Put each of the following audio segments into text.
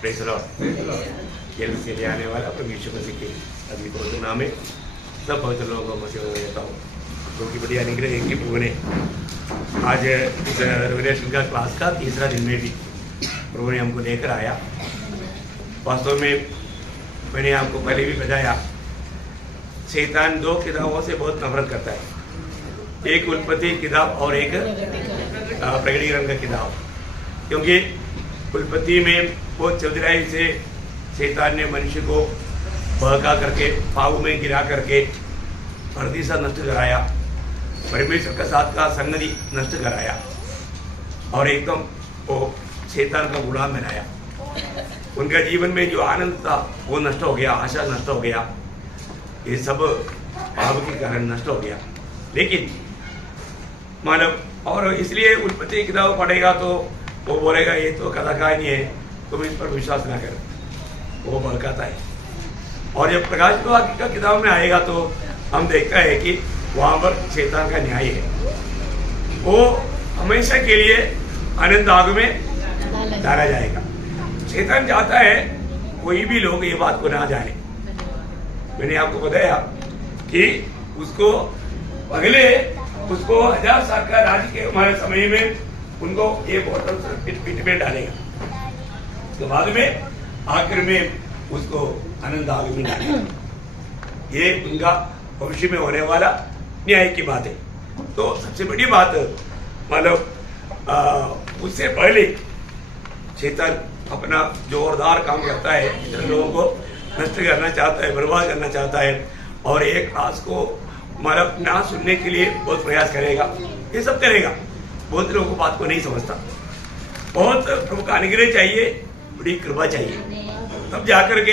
Praise the Lord. ये से लिए आने वाला प्रभु यीशु मसीह के अभी पवित्र नाम में सब पवित्र लोगों को मसीह में देता हूँ, क्योंकि बढ़िया निकले एक ही प्रभु ने आज इस रेवलेशन का क्लास का तीसरा दिन में भी प्रभु ने हमको लेकर आया। वास्तव में मैंने आपको पहले भी बताया, शैतान दो किताबों से बहुत नफरत करता है, एक उत्पत्ति किताब और एक प्रकटीकरण का किताब। क्योंकि उत्पत्ति में बहुत चतुराई से शैतान ने मनुष्य को बहका करके पाप में गिरा करके धरती सा नष्ट कराया, परमेश्वर का साथ का संगति नष्ट कराया और एकदम वो शैतान का गुलाम बनाया। उनका जीवन में जो आनंद था वो नष्ट हो गया, आशा नष्ट हो गया, ये सब पाप के कारण नष्ट हो गया। लेकिन मानव और इसलिए उत्पत्ति किताब पढ़ेगा तो वो बोलेगा ये तो कथा कहानी है, तुम इस पर विश्वास ना करो, वो भड़काता है। और जब प्रकाश का किताब में आएगा तो हम देखता है कि वहाँ पर शैतान का न्याय है, वो हमेशा के लिए अनंत आग में डाला जाएगा। शैतान चाहता है कोई भी लोग ये बात को ना जाने। मैंने आपको बताया कि उसको अगले 1000 साल का राज्य के हमारे समय में उनको ये बोतल पिट में डालेगा, उसके बाद में आखिर में उसको आनंद आग में डालेगा। ये उनका भविष्य में होने वाला न्याय की बात है। तो सबसे बड़ी बात मतलब उससे पहले शैतान अपना जोरदार काम करता है, जितने लोगों को नष्ट करना चाहता है, बर्बाद करना चाहता है और एक क्लास को मतलब ना सुनने के लिए बहुत प्रयास करेगा, ये सब करेगा। बहुत लोगों को बात को नहीं समझता। बहुत प्रभु का अनुग्रह चाहिए, बड़ी कृपा चाहिए, तब जाकर के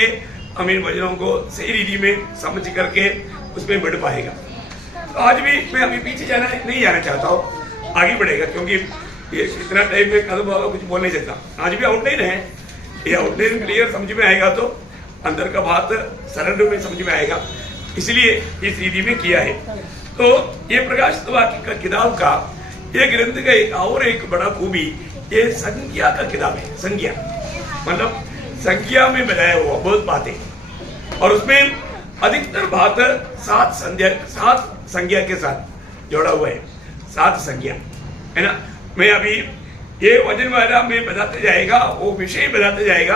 हम इन वचनों को सही रीति में समझ करके उसमें बढ़ पाएगा। तो आज भी मैं अभी पीछे नहीं जाना चाहता हूँ, आगे बढ़ेगा, क्योंकि ये इतना टाइम में खत्म होगा कुछ बोल नहीं सकता। आज भी आउटलाइन है, ये आउटलाइन क्लियर समझ में आएगा तो अंदर का बात सरल रूप में समझ में आएगा, इसलिए इस रीति में किया है। तो ये प्रकाश वाक्य किताब का ये ग्रंथ का एक बड़ा खूबी ये संज्ञा का किताब है। संज्ञा मतलब संज्ञा में बताया हुआ बहुत बातें, और उसमें अधिकतर बात 7 संज्ञा के साथ जोड़ा हुआ है। 7 संज्ञा है ना। मैं अभी ये वचन वाला मैं बताते जाएगा, वो विषय बताते जाएगा,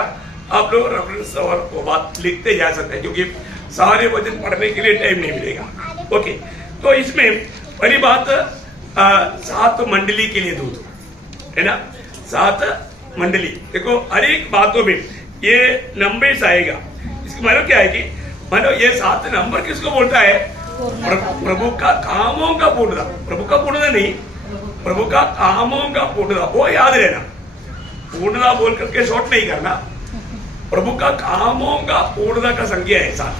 आप लोग रेफरेंस और वो बात लिखते जा सकते हैं, क्योंकि सारे वचन पढ़ने के लिए टाइम नहीं मिलेगा। ओके, तो इसमें पहली बात 7 मंडली के लिए दूत है ना। 7 मंडली, देखो हर एक बातों में ये नंबर्स आएगा। इसका मतलब क्या है कि मतलब ये 7 नंबर किसको बोलता है? प्रभु का कामों का पूर्णता, प्रभु का पूर्णता नहीं, प्रभु का कामों का पूर्णता, वो याद रहना। पूर्णता बोल करके शॉर्ट नहीं करना, प्रभु का कामों का पूर्णता का संज्ञा है 7,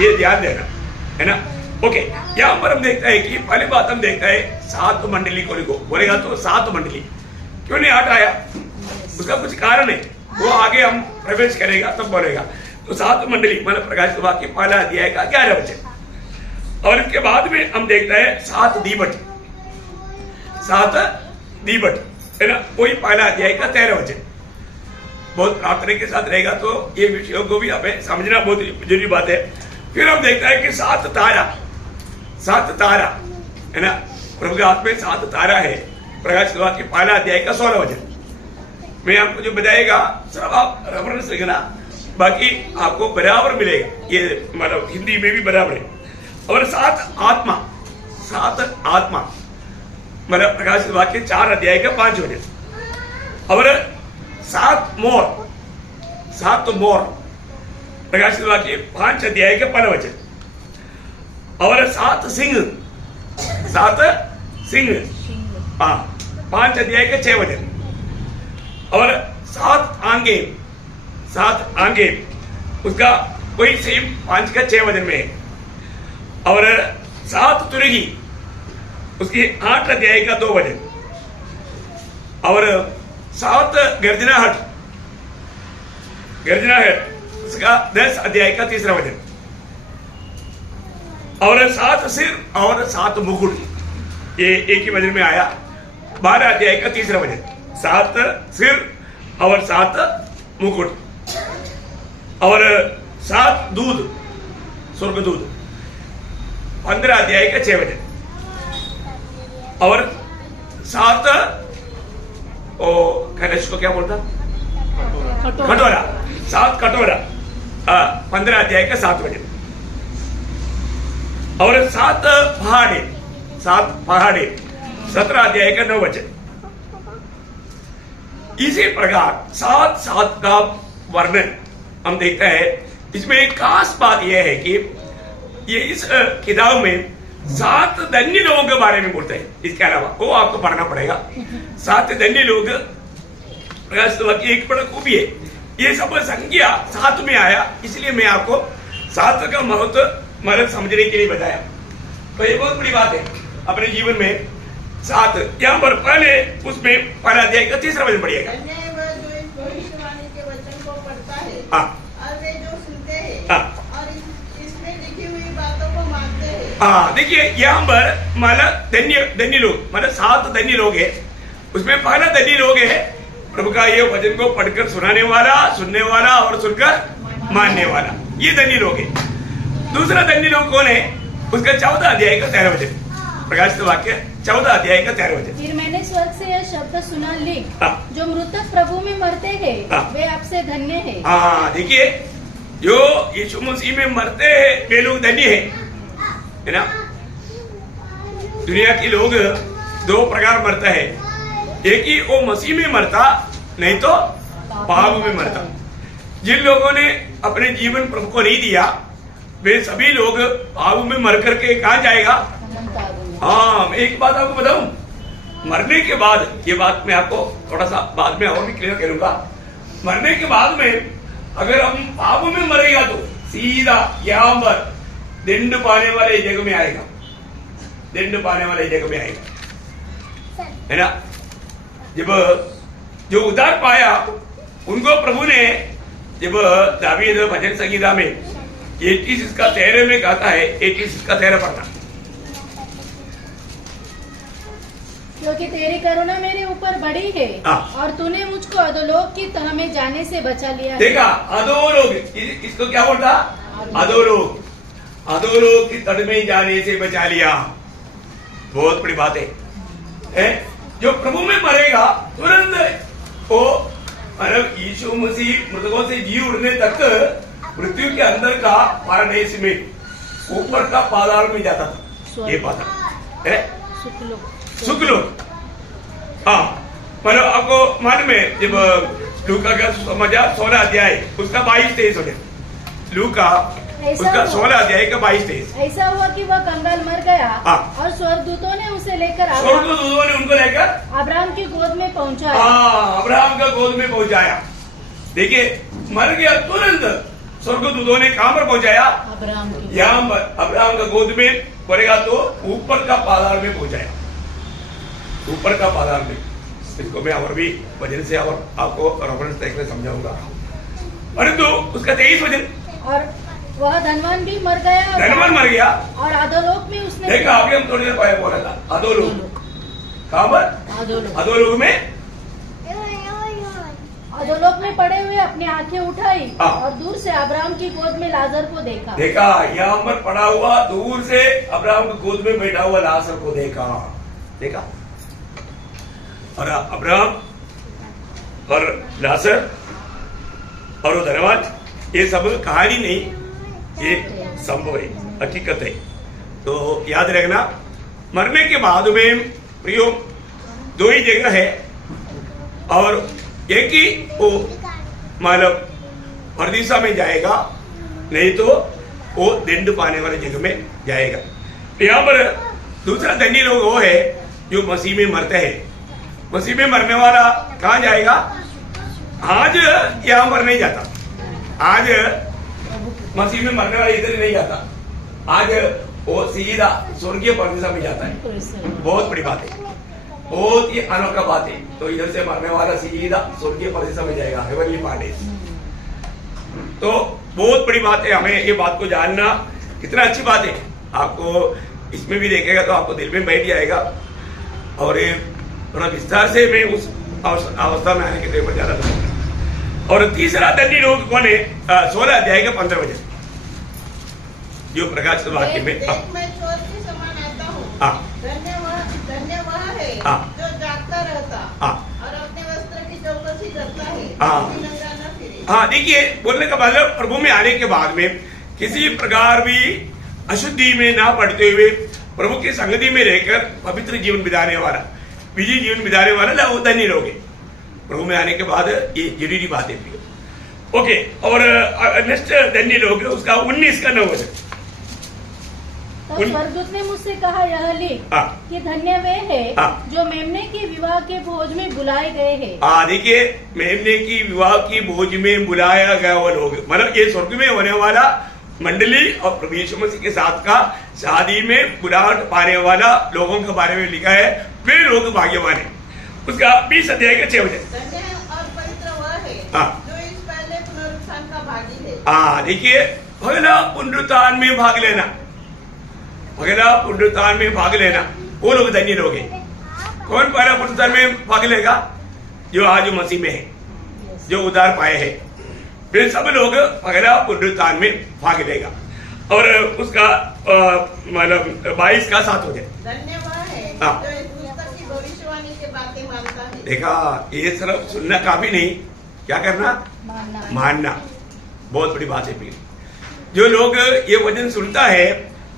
ये ध्यान देना है ना। ओके, यहाँ पर हम देखते हैं कि पहली बात हम देखते हैं 7 मंडली को लिखो। बोलेगा तो 7 मंडली क्यों नहीं 8 आया? उसका कुछ कारण है, वो आगे हम प्रवेश करेगा तब बोलेगा। तो 7 मंडली मतलब प्रकाश वाक्य पहला अध्याय का 11 वचन, और इसके बाद में हम देखते हैं 7 दीवट। 7 दीवट है ना, वही पहला अध्याय का 13 वचन। बहुत प्रार्थना के साथ रहेगा तो ये विषयों को भी हमें समझना बहुत जरूरी बात है। फिर हम देखते हैं कि 7 तारा है ना, प्रभु के हाथ में 7 तारा है। प्रकाश वाक्य पहला अध्याय का 16 वचन। मैं आपको जो बताएगा सब आप रेफरेंस लिखना, बाकी आपको बराबर मिलेगा, ये मतलब हिंदी में भी बराबर है। और 7 आत्मा मतलब प्रकाश वाक्य 4 अध्याय का 5 वचन। और 7 मोर प्रकाश वाक्य 5 अध्याय का 15 वचन। और 7 सिंह 5 अध्याय का 6 वचन। और 7 आंगे उसका वही सेम 5 का 6 वचन में है। और 7 तुरही उसकी 8 अध्याय का 2 वचन। और 7 गर्जनाहट उसका 10 अध्याय का 3 वचन। और 7 सिर और 7 मुकुट, ये एक ही वचन में आया, 12 अध्याय का 3 वचन। 7 सिर और 7 मुकुट, और 7 दूध, स्वर्ग दूध, 15 अध्याय का 6 वचन, और 7 कलश को क्या बोलता, कटोरा, 7 कटोरा, 15 अध्याय का 7 वचन, और 7 पहाड़े, 17 अध्याय का 9 वचन। इसी प्रकार 7 का वर्णन हम देखते हैं। इसमें एक खास बात यह है कि ये इस किताब में 7 धन्य लोगों के बारे में बोलते हैं। इसके अलावा वो आपको पढ़ना पड़ेगा। 7 धन्य लोग की एक बड़ा खूबी है, ये सब संख्या 7 में आया, इसलिए मैं आपको 7 का महत्व मतलब समझने के लिए बताया। तो ये बहुत बड़ी बात है अपने जीवन में। 7 यहाँ पर पहले उसमें पहला अध्याय का 3रा वचन पढ़िएगा। भविष्यवाणी के वचन को पढ़ता है और वे जो सुनते हैं और इसमें लिखी हुई बातों को मानते हैं। देखिए यहाँ पर मतलब धन्य लोग, मतलब 7 धन्य लोग है। उसमें पहला धन्य लोग है प्रभु का ये वचन को पढ़कर सुनाने वाला, सुनने वाला और सुनकर मानने वाला, ये धन्य लोग है। दूसरा धन्य लोग कौन है? उसका 14 अध्याय का 13 वचन, प्रकाशित वाक्य 14 अध्याय का 13 वचन। फिर मैंने स्वर्ग से यह शब्द सुना, लिख, जो मृतक प्रभु में मरते हैं वे आपसे धन्य हैं। देखिए, जो यीशु मसीह में मरते हैं वे लोग धन्य है ना। दुनिया के लोग 2 प्रकार मरता है, एक ही वो मसीह में मरता, नहीं तो पाप में मरता। जिन लोगों ने अपने जीवन प्रभु को नहीं दिया वे सभी लोग पाप में मर करके कहाँ जाएगा? मैं एक बात आपको बताऊं, मरने के बाद, ये बात मैं आपको थोड़ा सा बाद में और भी क्लियर करूंगा। मरने के बाद में अगर हम पाप में मरेगा तो सीधा यहाँ पर दंड पाने वाले जगह में आएगा, दंड पाने वाले जगह में आएगा, है ना। जब जो उद्धार पाया उनको प्रभु ने, जब दावीद भजन संगीता में 86 का 13 में कहता है, 86 का 13 पढ़ना, क्योंकि तेरी करुणा मेरे ऊपर बड़ी है और तूने मुझको अधोलोक की तह में जाने से बचा लिया है। देखा, अधोलोक, इसको क्या बोलता? अधोलोक, अधोलोक की तह में जाने से बचा लिया। बहुत बड़ी बात है। जो प्रभु में मरेगा तुरंत वो, मतलब यीशु मसीह मृतकों से जी उठने तक मृत्यु के अंदर का पाराडीस में, ऊपर का पाताल में जाता था। ये पाताल है सुखलोक। मतलब आपको मालूम है, जब लूका का समझा 16 अध्याय उसका 22-23 होने, लूका उसका 16 अध्याय का 22-23। ऐसा हुआ कि वह कंगाल मर गया और स्वर्गदूतों ने उसे लेकर, स्वर्गदूतों ने उनको लेकर अब्राहम की गोद में पहुंचाया। अब्राहम का गोद में पहुंचाया। देखिए, मर गया तुरंत स्वर्गदूतों ने कहां पर पहुंचाया? यहाँ पर अब्राहम का गोद में पड़ेगा तो ऊपर का पाताल में पहुंचाया, ऊपर का पाताल में। इसको मैं और भी वजन से और आपको रेफरेंस देखने समझाऊंगा। परंतु उसका 23 वजन, और वह धनवान भी मर गया, धनवान मर गया और अधोलोक में उसने देखा। अभी हम थोड़ी देर पहले बोला था अधोलोक, कहां पर? अधोलोक में, अधोलोक में पड़े हुए अपनी आंखें उठाई और दूर से अब्राहम की गोद में लाजर को देखा। यहाँ पर पड़ा हुआ दूर से अब्राहम की गोद में बैठा हुआ लाजर को देखा। और अब्राहम और लाजर और वो धनवान, ये सब कहानी नहीं, ये संभव है, हकीकत है। तो याद रखना, मरने के बाद में प्रियो 2 ही जगह है, और एक ही वो मतलब परदीसा में जाएगा, नहीं तो वो दंड पाने वाले जगह में जाएगा। यहाँ पर दूसरा धनी लोग वो है जो मसीह में मरते हैं। मसीह में मरने वाला कहाँ जाएगा? आज यहाँ पर नहीं जाता, आज मसीह में मरने वाला इधर नहीं जाता, आज वो सीधा स्वर्गीय परदेशा में जाता है। बहुत बड़ी बात है, बहुत ही अनोखा बात है। तो इधर से मरने वाला सीधा स्वर्गीय परदेशा में जाएगा, हेवनली पार्डेस। तो बहुत बड़ी बात है, हमें ये बात को जानना कितना अच्छी बात है। आपको इसमें भी देखेगा तो आपको दिल में बैठ जाएगा, और थोड़ा विस्तार से मैं उस अवस्था में आने के लिए ज्यादा और तीसरा धन्य लोग कौन है? 16 अध्याय के 15 वचन, जो प्रकाशित वाक्य में देख मैं चोर के समान आता हूँ। हाँ। धन्य वह है हाँ। जो जागता रहता हाँ। और अपने वस्त्र की चौकसी करता है, हाँ। कि नंगा न फिरे। हाँ, देखिए बोलने का मतलब प्रभु में आने के बाद में किसी प्रकार भी अशुद्धि में ना पड़ते हुए प्रभु की संगति में रहकर पवित्र जीवन बिताने वाला, विजय जीवन बिताने वाला वो धन्य लोग हैं। प्रभु में आने के बाद ये जरूरी बात है। ओके, और नेक्स्ट धन्य लोग उसका 19 का 9 वचन। तब स्वर्गदूत ने मुझसे कहा, यह लिख कि धन्य वे हैं जो मेमने के विवाह के भोज में बुलाए गए हैं। देखिए, मेमने की विवाह की भोज में बुलाया गया वो लोग, मतलब ये स्वर्ग में होने वाला मंडली और प्रभु यीशु मसीह के साथ का शादी में बुलाहट पाने वाला लोगों के बारे में लिखा है, वे लोग भाग्यवान है। उसका 20 अध्याय के 6 वचन। धन्य और पवित्र वह है जो इस पहले पुनरुत्थान का भागी है। देखिए, पहला पुनरुत्थान में भाग लेना, पहला पुनरुत्थान में भाग लेना, वो लोग धन्य लोग हैं। कौन पहला पुनरुत्थान में भाग लेगा? जो आज मसीह में है, जो उद्धार पाए हैं, फिर सब लोग पहला पुनरुत्थान में भाग लेगा। और उसका मतलब 22 का 7 हो जाए। धन्य वह है जो इस पुस्तक की भविष्यवाणी की बातें मानता है। देखा, ये सिर्फ सुनना काफी नहीं, क्या करना? मानना। बहुत बड़ी बात है। फिर जो लोग ये वचन सुनता है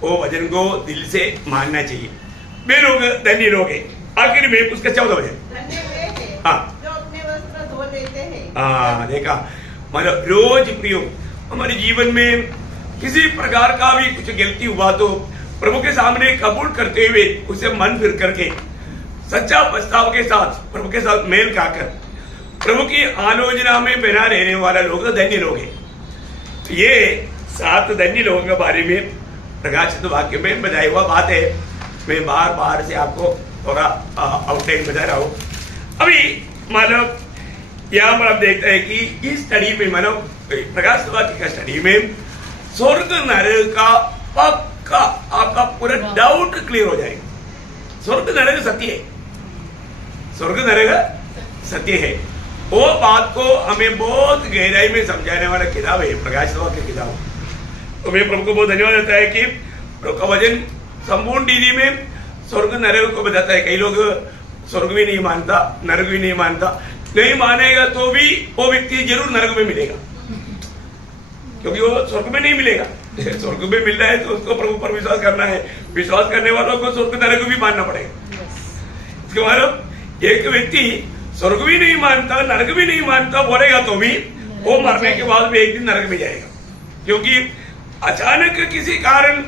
वो वचन को दिल से मानना चाहिए। वे लोग धन्य लोग हैं। आखिर में उसका 14 वचन। धन्य वे हैं जो अपने वस्त्र धो लेते हैं। देखा, मतलब रोज प्रियो हमारे जीवन में किसी प्रकार का भी कुछ गलती हुआ तो प्रभु के सामने कबूल करते हुए उसे मन फिर करके सच्चा पछताव के साथ प्रभु के साथ मेल खाकर प्रभु की आलोचना में बना रहने वाला लोग धन्य लोग हैं। तो ये 7 धन्य लोगों के बारे में प्रकाशित वाक्य में बताया हुआ बात है। मैं बार बार से आपको थोड़ा आउटलाइन बता रहा हूँ। अभी मानव यहाँ पर आप देखते हैं कि इस स्टडी में मानव प्रकाशित वाक्य का स्टडी में स्वर्ग नरक का पक्का आपका पूरा डाउट क्लियर हो जाएगा। स्वर्ग नरक सत्य है, स्वर्ग नरक सत्य है। वो बात को हमें बहुत गहराई में समझाने वाला किताब है प्रकाशित वाक्य किताब। तो मैं प्रभु को बहुत धन्यवाद देता है कि प्रभु का वचन संपूर्ण रीति में स्वर्ग नरक को बताता है। कई लोग स्वर्ग भी नहीं मानता, नरक भी नहीं मानता। नहीं मानेगा तो भी वो व्यक्ति जरूर नरक में मिलेगा, क्योंकि वो स्वर्ग में नहीं मिलेगा। स्वर्ग में मिल रहा है तो उसको प्रभु पर विश्वास करना है। विश्वास करने वालों को स्वर्ग नरक भी मानना पड़ेगा। इसके मतलब एक व्यक्ति स्वर्ग भी नहीं मानता, नरक भी नहीं मानता बोलेगा तो भी वो मरने के बाद भी एक दिन नरक में जाएगा, क्योंकि अचानक किसी कारण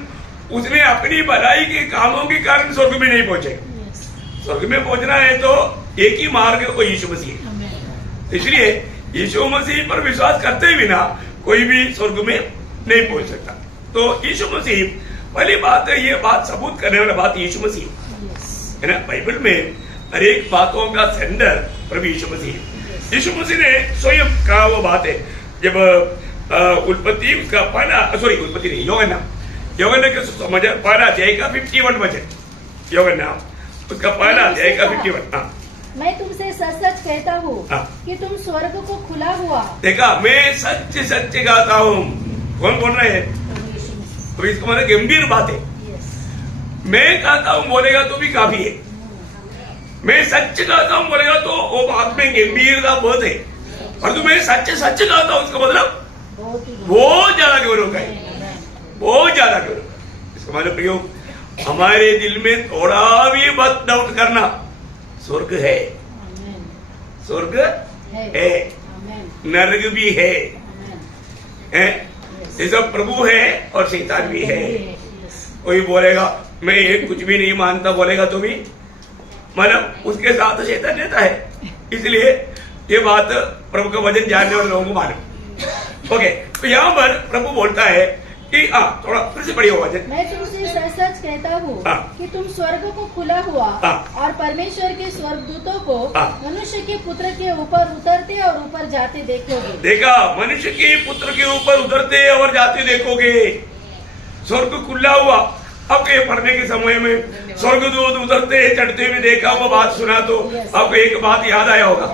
उसने अपनी भलाई के कामों के कारण स्वर्ग में नहीं पहुंचेगा। स्वर्ग में पहुंचना है तो एक ही मार्ग है, वो यीशु मसीह है। इसलिए यीशु मसीह पर विश्वास करते बिना कोई भी स्वर्ग में नहीं पहुंच सकता। तो यीशु मसीह पहली बात है, ये बात सबूत करने वाला बात यीशु मसीह है ना। बाइबल में हर एक बातों का सेंडर प्रभु यीशु मसीह। यीशु मसीह ने स्वयं कहा वो बात है, जब उत्पत्ति उसका उत्पत्ति नहीं, यूहन्ना के समझ पहला अध्याय का 51 वचन, यूहन्ना उसका पहला अध्याय का 51। मैं तुमसे सच सच कहता हूँ कि तुम स्वर्ग को खुला हुआ। देखा, मैं सच सच कहता हूँ। कौन बोल रहे हैं? तो इसको मतलब गंभीर बात है। मैं कहता हूँ बोलेगा तो भी काफी है। मैं सच कहता हूँ बोलेगा तो वो बात में गंभीरता बहुत है। और तो मैं सच सच कहता हूँ उसका मतलब बहुत ज्यादा गौरव का है, बहुत ज्यादा गौरव। इसका मतलब प्रयोग हमारे दिल में थोड़ा भी मत डाउट करना, स्वर्ग है, स्वर्ग है, नरक भी है, ये सब प्रभु है और शैतान भी है। कोई बोलेगा मैं ये कुछ भी नहीं मानता बोलेगा तो भी मतलब उसके साथ शैतान रहता है। इसलिए ये बात प्रभु का वचन जानने वाले लोगों को मालूम। ओके, तो यहाँ पर प्रभु बोलता है कि थोड़ा फिर से पढ़िए वचन। मैं तुमसे सच सच कहता हूँ कि तुम स्वर्ग को खुला हुआ और परमेश्वर के स्वर्गदूतों को मनुष्य के पुत्र के ऊपर उतरते और ऊपर जाते देखोगे। देखा, मनुष्य के पुत्र के ऊपर उतरते और जाते देखोगे। स्वर्ग खुला हुआ आपको ये पढ़ने के समय में स्वर्गदूत उतरते चढ़ते हुए देखा, वो बात सुना तो आपको एक बात याद आया होगा,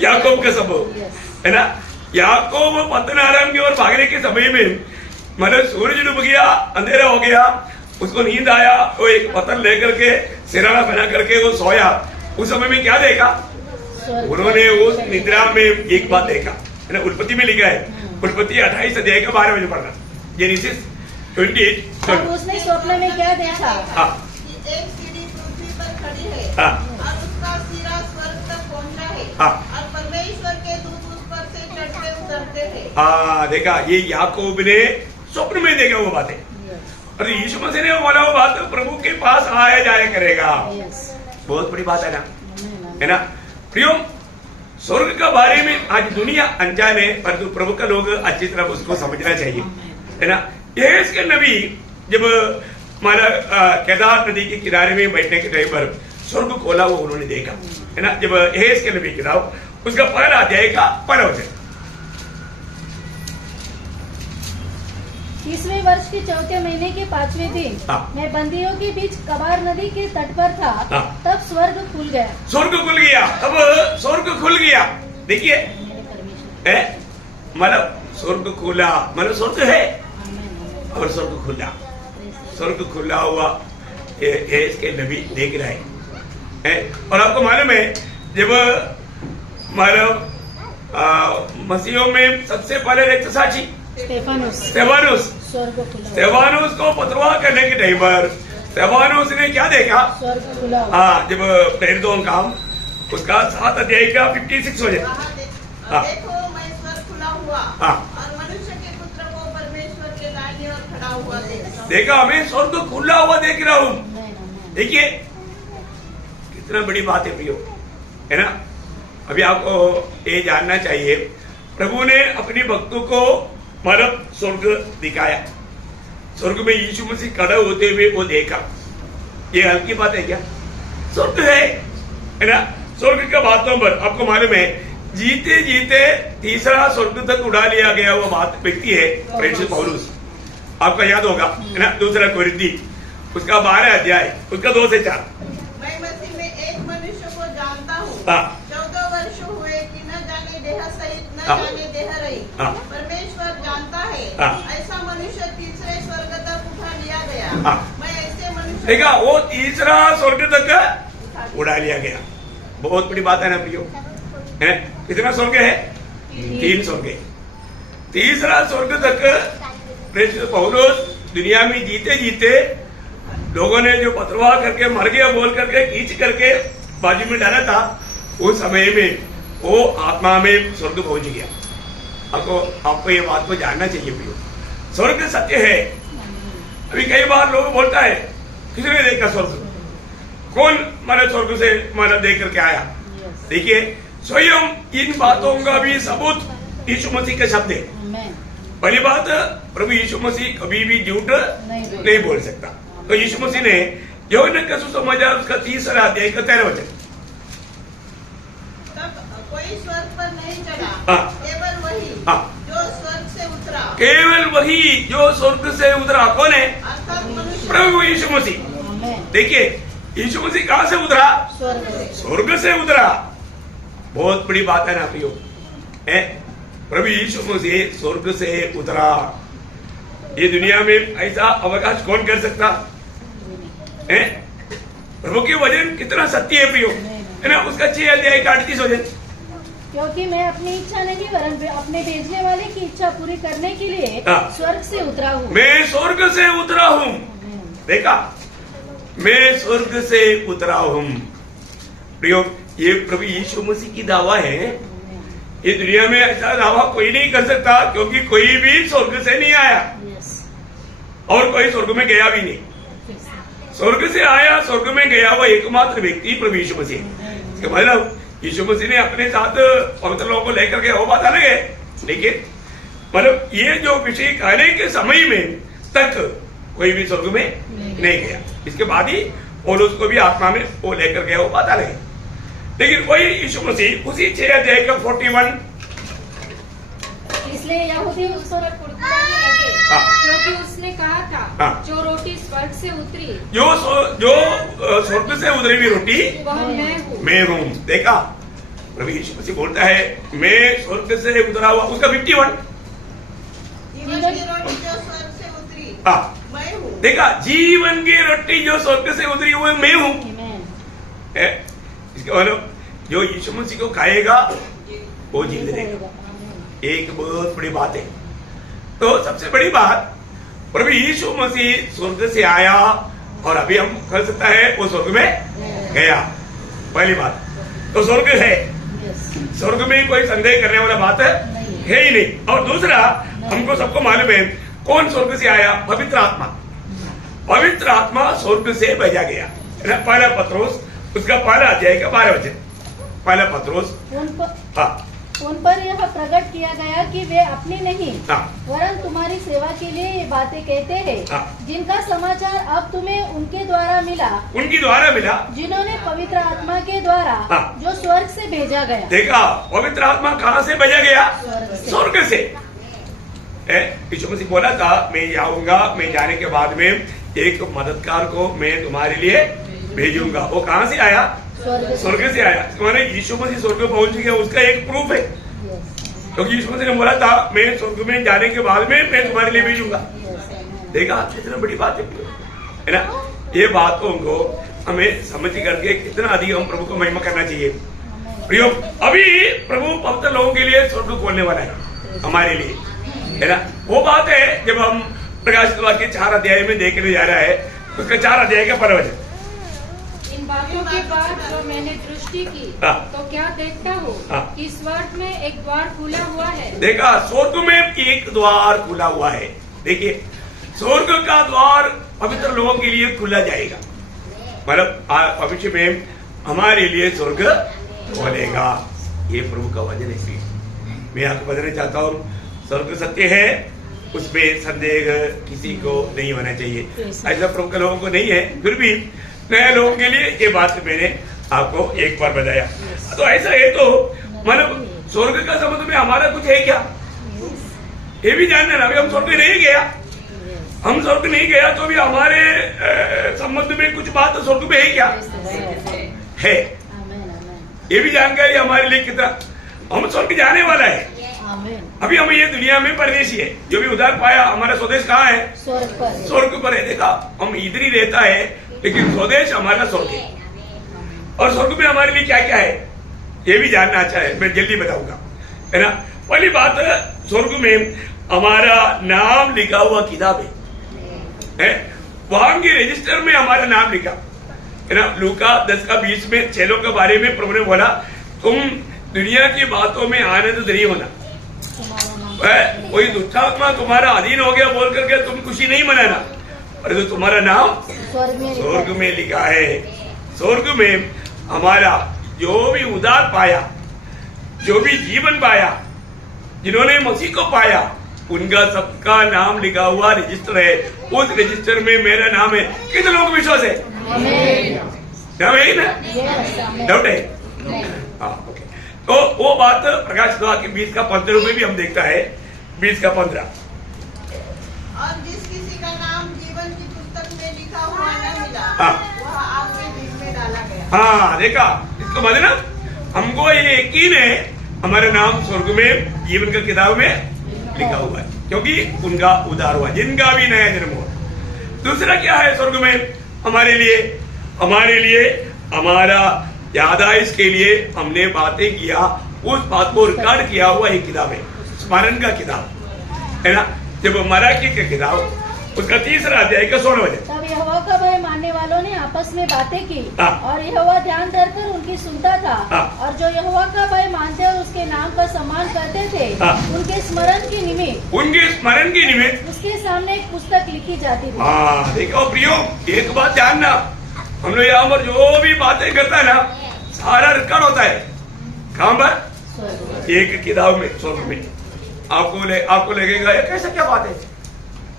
याकूब का सबूत है ना। याकूब पद्मनारायण की ओर भागने के समय में मतलब सूरज डूब गया, अंधेरा हो गया, उसको नींद आया, वो एक पत्थर लेकर के सिराना बना करके वो सोया। उस समय में क्या देखा उन्होंने? उस निद्रा में एक बात देखा है ना, उत्पत्ति में लिखा है, उत्पत्ति 28 अध्याय का 12 बजे पढ़ना, जेनेसिस 28। अब उसने स्वप्न में क्या देखा? कि एक सीढ़ी पृथ्वी पर खड़ी है और उसका सिरा स्वर्ग तक पहुंचा है और परमेश्वर के दूत उस पर से चढ़ते उतरते हैं। देखा, ये याकूब ने स्वप्न में देखा वो बातें, और यीशु मसीह ने बोला वो बात प्रभु के पास आया जाया करेगा। बहुत बड़ी बात है ना प्रियो। स्वर्ग के बारे में आज दुनिया अनजान है, परंतु प्रभु का लोग अच्छी तरह उसको समझना चाहिए है ना। यहेस के नबी जब हमारा केदार नदी के किनारे में बैठने के टाइम पर स्वर्ग खोला वो उन्होंने देखा है ना। जब यहेस के नबी किताब उसका पहला अध्याय का पहला वचन, 30वें वर्ष के चौथे महीने के 5वें दिन मैं बंदियों के बीच कबार नदी के तट पर था, तब स्वर्ग खुल गया। स्वर्ग खुल गया, तब स्वर्ग खुल गया। देखिए मतलब स्वर्ग खुला, मतलब स्वर्ग है और स्वर्ग खुला, स्वर्ग खुला हुआ इसके नबी देख रहे हैं। और आपको मालूम है जब मतलब मसीहों में सबसे पहले रक्तसाक्षी स्तेफानुस को पथरवाह करने के टाइम पर स्तेफानुस ने क्या देखा? जब प्रेरितों का उसका 7 अध्याय का 56 हो जाए, देखो मैं स्वर्ग खुला हुआ और मनुष्य के पुत्र को परमेश्वर के दाहिने ओर खड़ा हुआ देखा। मैं स्वर्ग खुला हुआ देख रहा हूँ। देखिए कितना बड़ी बात है प्रियो है ना। अभी आपको ये जानना चाहिए, प्रभु ने अपनी भक्तों को मतलब स्वर्ग दिखाया, स्वर्ग में यीशु मसीह खड़े होते हुए वो देखा। ये हल्की बात है क्या? स्वर्ग है ना। स्वर्ग का बातों पर आपको मालूम है जीते जीते तीसरा स्वर्ग तक उड़ा लिया गया वो बात व्यक्ति है प्रेरित पौलुस, आपका याद होगा है ना। दूसरा कोरिन्थी उसका 12 अध्याय उसका 2 से 4। मैं मसीह में एक मनुष्य को जानता हूँ, 14 वर्ष हुए कि न जाने देह सहित न जाने देह रही, परमेश्वर जानता है। ऐसा मनुष्य तीसरे स्वर्ग तक उठा लिया गया। मैं ऐसे मनुष्य देखा वो तीसरा स्वर्ग तक उड़ा लिया गया। बहुत बड़ी बात है ना प्रियो है। कितना स्वर्ग है? 3 स्वर्ग है। तीसरा स्वर्ग तक प्रेरित पौलुस दुनिया में जीते जीते लोगों ने जो पथरवाह करके मर गया बोल करके खींच करके बाजू में डाला था, उस समय में वो आत्मा में स्वर्ग पहुंच गया। आपको ये बात को जानना चाहिए प्रियो, स्वर्ग सत्य है। अभी कई बार लोग बोलता है किसने देखा स्वर्ग, कौन मारे स्वर्ग से मारा देख करके आया। देखिए स्वयं इन बातों का भी सबूत यीशु मसीह के शब्द है। पहली बात प्रभु यीशु मसीह कभी भी झूठ नहीं बोल सकता। तो यीशु मसीह ने यूहन्ना का सुसमाचार उसका 3 अध्याय का 13 वचन, तब कोई स्वर्ग पर नहीं चढ़ा, केवल वही जो स्वर्ग से उतरा। केवल वही जो स्वर्ग से उतरा। कौन है? अर्थात मनुष्य, प्रभु यीशु मसीह। देखिए यीशु मसीह कहाँ से उतरा? स्वर्ग से उतरा। बहुत बड़ी बात है ना प्रियो है। प्रभु यीशु मसीह स्वर्ग से उतरा। ये दुनिया में ऐसा अवकाश कौन कर सकता है? प्रभु के वचन कितना सत्य है प्रियो है ना। उसका 6 अध्याय का 38 वचन, क्योंकि मैं अपनी इच्छा नहीं वरन अपने भेजने वाले की इच्छा पूरी करने के लिए स्वर्ग से उतरा हूँ। मैं स्वर्ग से उतरा हूँ। देखा, मैं स्वर्ग से उतरा हूँ प्रियो। ये प्रभु यीशु मसीह की दावा है। ये दुनिया में ऐसा दावा कोई नहीं कर सकता, क्योंकि कोई भी स्वर्ग से नहीं आया और कोई स्वर्ग में गया भी नहीं। स्वर्ग से आया, स्वर्ग में गया वो एकमात्र व्यक्ति प्रभु यीशु मसीह। इसका मतलब यीशु मसीह ने अपने साथ पवित्र लोगों को लेकर के वो बात अलग है। देखिए मतलब ये जो विषय कहने के समय में तक कोई भी स्वर्ग में नहीं गया। इसके बाद ही पौलुस को भी आत्मा में वो लेकर गया, वो बात अलग है। लेकिन वही यीशु मसीह उसी 6 अध्याय का 41, इसलिए यहूदी उस वक्त कुड़कुड़ाने लगे क्योंकि उसने कहा था जो रोटी स्वर्ग से उतरी जो स्वर्ग से उतरी हुई रोटी वह मैं हूँ। देखा, प्रभु यीशु मसीह बोलता है मैं स्वर्ग से उतरा हुआ, उसका 51 जीवन की रोटी जो स्वर्ग से उतरी मैं हूँ। देखा, जीवन की रोटी जो स्वर्ग से उतरी हुई मैं हूँ। इसका मतलब जो यीशु मसीह को खाएगा वो जीवित रहेगा। एक बहुत बड़ी बात है। तो सबसे बड़ी बात, प्रभु यीशु मसीह स्वर्ग से आया और अभी हम कह सकता है वो स्वर्ग में गया। पहली बात तो स्वर्ग है, स्वर्ग में कोई संदेह करने वाला बात है ही नहीं। और दूसरा, हमको सबको मालूम है कौन स्वर्ग से आया, पवित्र आत्मा। पवित्र आत्मा स्वर्ग से भेजा गया। पहला पत्रोस उसका पहला अध्याय का 12 वचन, पहला पत्रोस। उन पर यह प्रकट किया गया कि वे अपनी नहीं वरन तुम्हारी सेवा के लिए ये बातें कहते हैं, जिनका समाचार अब तुम्हें उनके द्वारा मिला, जिन्होंने पवित्र आत्मा के द्वारा जो स्वर्ग से भेजा गया। देखा, पवित्र आत्मा कहाँ से भेजा गया? स्वर्ग से। यीशु मसीह बोला था मैं जाऊंगा, मैं जाने के बाद में एक मददगार को मैं तुम्हारे लिए भेजूंगा। वो कहाँ से आया? स्वर्ग से आया। माने यीशु मसीह स्वर्ग में पहुंच गया, उसका एक प्रूफ है। क्योंकि यीशु मसीह ने बोला था मैं स्वर्ग में जाने के बाद में मैं तुम्हारे लिए भेजूंगा। देखा, कितना बड़ी बात है ना। ये बातों को हमें समझ करके कितना अधिक हम प्रभु को महिमा करना चाहिए। प्रियो, अभी प्रभु पवित्र लोगों के लिए स्वर्ग खोलने वाला है हमारे लिए, है ना। वो बात है जब हम प्रकाशित वाक्य 4 अध्याय में देखने जा रहा है, उसका 4 अध्याय का 1 वचन। बातों के बाद जो मैंने दृष्टि की तो क्या देखता हूँ कि स्वर्ग में एक द्वार खुला हुआ है। देखा, स्वर्ग में एक द्वार खुला हुआ है। देखिए, स्वर्ग का द्वार पवित्र लोगों के लिए खुला जाएगा। मतलब भविष्य में हमारे लिए स्वर्ग खोलेगा। ये प्रभु का वचन है। मैं आपको बताना चाहता हूँ, स्वर्ग सत्य है, उसमें संदेह किसी को नहीं होना चाहिए। ऐसा प्रभु के लोगों को नहीं है, फिर भी नए लोगों के लिए ये बात मैंने आपको एक बार बताया। तो ऐसा है, तो मतलब स्वर्ग का संबंध में हमारा कुछ है क्या, ये भी जानना ना। अभी हम स्वर्ग नहीं गया, हम स्वर्ग नहीं गया तो भी हमारे संबंध में कुछ बात स्वर्ग में है क्या, है। ये भी जानकारी हमारे लिए कितना, हम स्वर्ग जाने वाला है। अभी हम ये दुनिया में परदेशी है। जो भी उधार पाया, हमारा स्वदेश कहाँ है? स्वर्ग पर है। देखा, हम इधर ही रहता है, लेकिन स्वदेश हमारा स्वर्ग है। और स्वर्ग में हमारे लिए क्या क्या है ये भी जानना अच्छा है, मैं जल्दी बताऊंगा, है ना। पहली बात, स्वर्ग में हमारा नाम लिखा हुआ किताब है। वहां के रजिस्टर में हमारा नाम लिखा है ना। लूका 10:20 में चेलों के बारे में प्रभु ने बोला, तुम दुनिया की बातों में आनंद नहीं होना, कोई दुष्टात्मा तुम्हारा अधीन हो गया बोल करके तुम खुशी नहीं मनाना, अरे तो तुम्हारा नाम स्वर्ग में लिखा है। स्वर्ग में हमारा जो भी उद्धार पाया, जो भी जीवन पाया, जिन्होंने मसीह को पाया, उनका सबका नाम लिखा हुआ रजिस्टर है। उस रजिस्टर में मेरा नाम है। कितने लोगों को विश्वास है? नाम है ना? डाउट है? हाँ, ओके। तो वो बात प्रकाश 20:15 में भी हम देखता है, 20:15। और जिस किसी का नाम जीवन की पुस्तक में लिखा हुआ न मिला, वह आग के बीच में डाला गया। हाँ, देखा, इसको मतलब हमको ये यकीन है हमारा नाम स्वर्ग में जीवन का किताब में लिखा हुआ है, क्योंकि उनका उद्धार हुआ, जिनका भी नया जन्म हुआ। दूसरा क्या है स्वर्ग में हमारे लिए? हमारा यादाइश के लिए हमने बातें किया, उस बात को रिकॉर्ड किया हुआ एक किताब है, स्मरण का किताब, है ना। जब मराठी का किताब, उसका 3 अध्याय का 16 वचन। तब यहोवा का भय मानने वालों ने आपस में बातें की और यहोवा ध्यान धरकर उनकी सुनता था, और जो यहोवा का भय मानते और उसके नाम का सम्मान करते थे, उनके स्मरण के निमित्त उसके सामने एक पुस्तक लिखी जाती थी। हाँ, देखो प्रियो, एक बात जानना, हम लोग यहाँ पर जो भी बातें करता है ना, सारा रिकॉर्ड होता है। कहाँ पर? एक किताब में, स्वर्ग में। आपको लगेगा ये कैसा क्या बात है?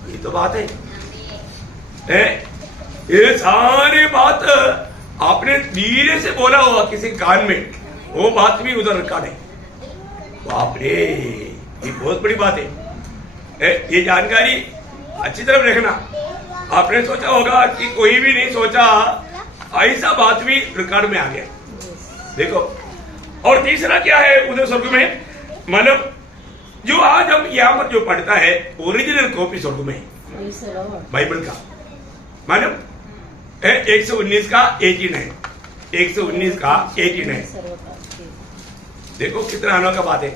ये तो बात है। ये सारी बात आपने धीरे से बोला होगा किसी कान में, वो बात भी उधर रिकॉर्ड है। बाप रे, ये बहुत बड़ी बात है। ये जानकारी अच्छी तरफ देखना। आपने सोचा होगा कि कोई भी नहीं सोचा, ऐसा बात भी रिकॉर्ड में आ गया। देखो, और तीसरा क्या है उधर स्वर्ग में, मतलब जो आज हम यहाँ पर जो पढ़ता है ओरिजिनल कॉपी स्वर्ग में है बाइबल का, मतलब 119 का 18 है, 119 का 18 है। देखो कितना अनोखा बात है।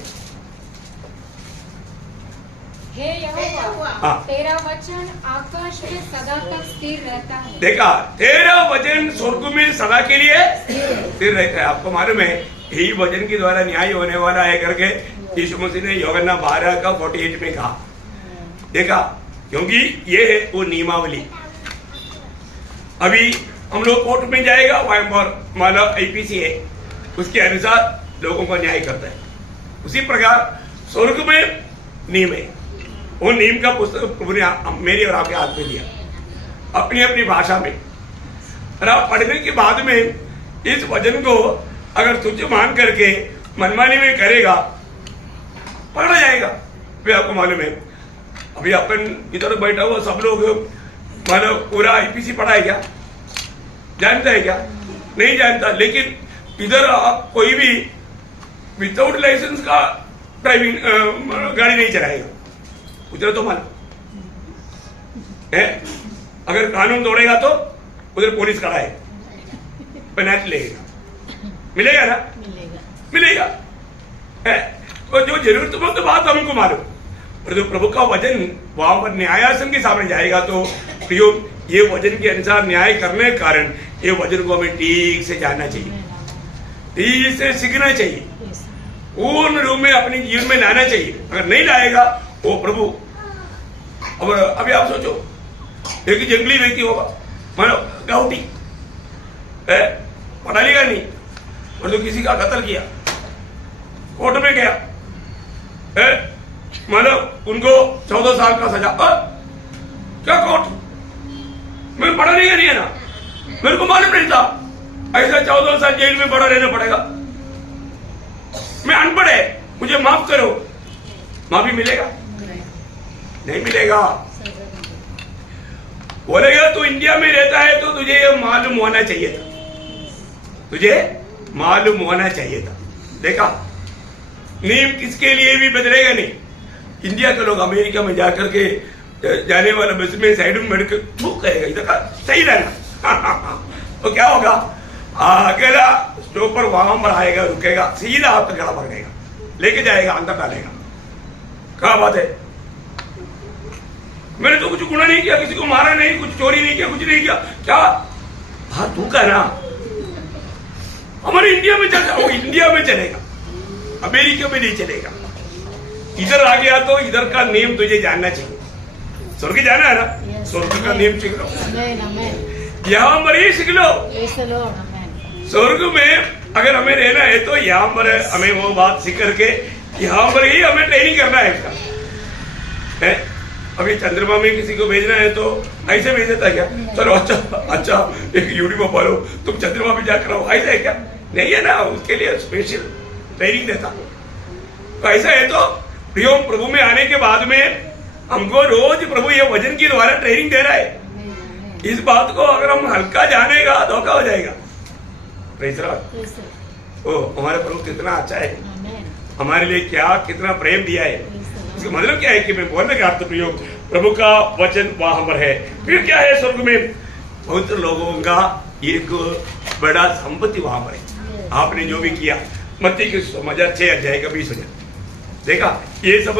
हे यहोवा, हाँ। तेरा वचन आकाश में सदा तक स्थिर रहता है। देखा, तेरा वचन स्वर्ग में सदा के लिए स्थिर रहता है। आपको मालूम है यही वचन के द्वारा न्याय होने वाला है करके यीशु मसीह ने यूहन्ना 12 का 48 में कहा। देखा, क्योंकि ये है वो नियमावली। अभी हम लोग कोर्ट में जाएगा, वहां माला आईपीसी है, उसके अनुसार लोगों का न्याय करता है। उसी प्रकार स्वर्ग में नियम है, वो नियम का पुस्तक प्रभु ने मेरी और आपके हाथ में दिया अपनी अपनी भाषा में। और आप पढ़ने के बाद में इस वचन को अगर तुच्छ मान करके मनमानी में करेगा, पकड़ा जाएगा। फिर आपको मालूम है अभी अपन इधर बैठा हुआ सब लोग मतलब पूरा आईपीसी पढ़ा है क्या, जानता है क्या? नहीं जानता। लेकिन इधर आप कोई भी विदाउट लाइसेंस का ड्राइविंग गाड़ी नहीं चलाएगा, उधर तो मालूम है। अगर कानून तोड़ेगा तो उधर पुलिस खड़ा है, पेनल्टी लगेगा, मिलेगा ना? मिलेगा। तो जो जरूरतमंद बात हमको मालूम, और जो प्रभु का वचन वहां पर न्यायासन के सामने जाएगा तो प्रियो ये वचन के अनुसार न्याय करने के कारण ये वचन को हमें ठीक से जानना चाहिए, ठीक से सीखना चाहिए, पूर्ण रूप में अपने जीवन में लाना चाहिए। अगर नहीं लाएगा वो प्रभु, और अभी आप सोचो एक जंगली व्यक्ति होगा, मानो गाउटी पढ़ा लिखा नहीं, और जो किसी का कत्ल किया, कोर्ट में गया, मानो उनको 14 साल का सजा। क्या कोर्ट? मैं पढ़ा लिखा नहीं है ना, मेरे को मालूम नहीं था, ऐसा 14 साल जेल में पड़ा रहना पड़ेगा। मैं अनपढ़ है, मुझे माफ करो। माफी मिलेगा? नहीं मिलेगा। बोलेगा तू इंडिया में रहता है तो तुझे ये मालूम होना चाहिए था, तुझे मालूम होना चाहिए था। देखा, नियम किसके लिए भी बदलेगा नहीं। इंडिया के लोग अमेरिका में जाकर के जाने वाला बस में साइड में बैठ कर थूक करेगा, इधर का सही रहना। तो क्या होगा, अकेला स्टॉपर वहां पर आएगा, रुकेगा, सीधा आपका गला पकड़ेगा, लेके जाएगा, अंदर डालेगा। क्या बात है? मैंने तो कुछ गुनाह नहीं किया, किसी को मारा नहीं, कुछ चोरी नहीं किया, कुछ नहीं किया। क्या हाँ तू का ना हमारे इंडिया में चलता, वो इंडिया में चलेगा, अमेरिका में नहीं चलेगा। इधर आ गया तो इधर का नियम तुझे जानना चाहिए। स्वर्ग जाना है ना, स्वर्ग का नियम सीख लो, यहाँ पर ही सीख लो। स्वर्ग में अगर हमें रहना है तो यहाँ पर हमें वो बात सीख करके यहाँ पर ही हमें ट्रेनिंग करना है इसका है। अभी चंद्रमा में किसी को भेजना है तो ऐसे भेज देता है क्या, चलो अच्छा एक यूट्यूब पर पढ़ो, तुम चंद्रमा पे जाकर आओ, ऐसा है क्या? नहीं है ना, उसके लिए स्पेशल ट्रेनिंग देता। तो ऐसा है तो प्रियो प्रभु में आने के बाद में हमको रोज प्रभु ये वचन के द्वारा ट्रेनिंग दे रहा है। इस बात को अगर हम हल्का जानेगा धोखा हो जाएगा। ओ हमारे प्रभु कितना अच्छा है, हमारे लिए क्या कितना प्रेम दिया है। इसका मतलब क्या है कि मैं बोलने का अर्थ प्रयोग प्रभु का वचन वहां पर है। फिर क्या है, स्वर्ग में बहुत लोगों का एक बड़ा संपत्ति वहां पर है। आपने जो भी किया, मत्ती के समाचार 6 अध्याय का 20 वचन देखा, ये सब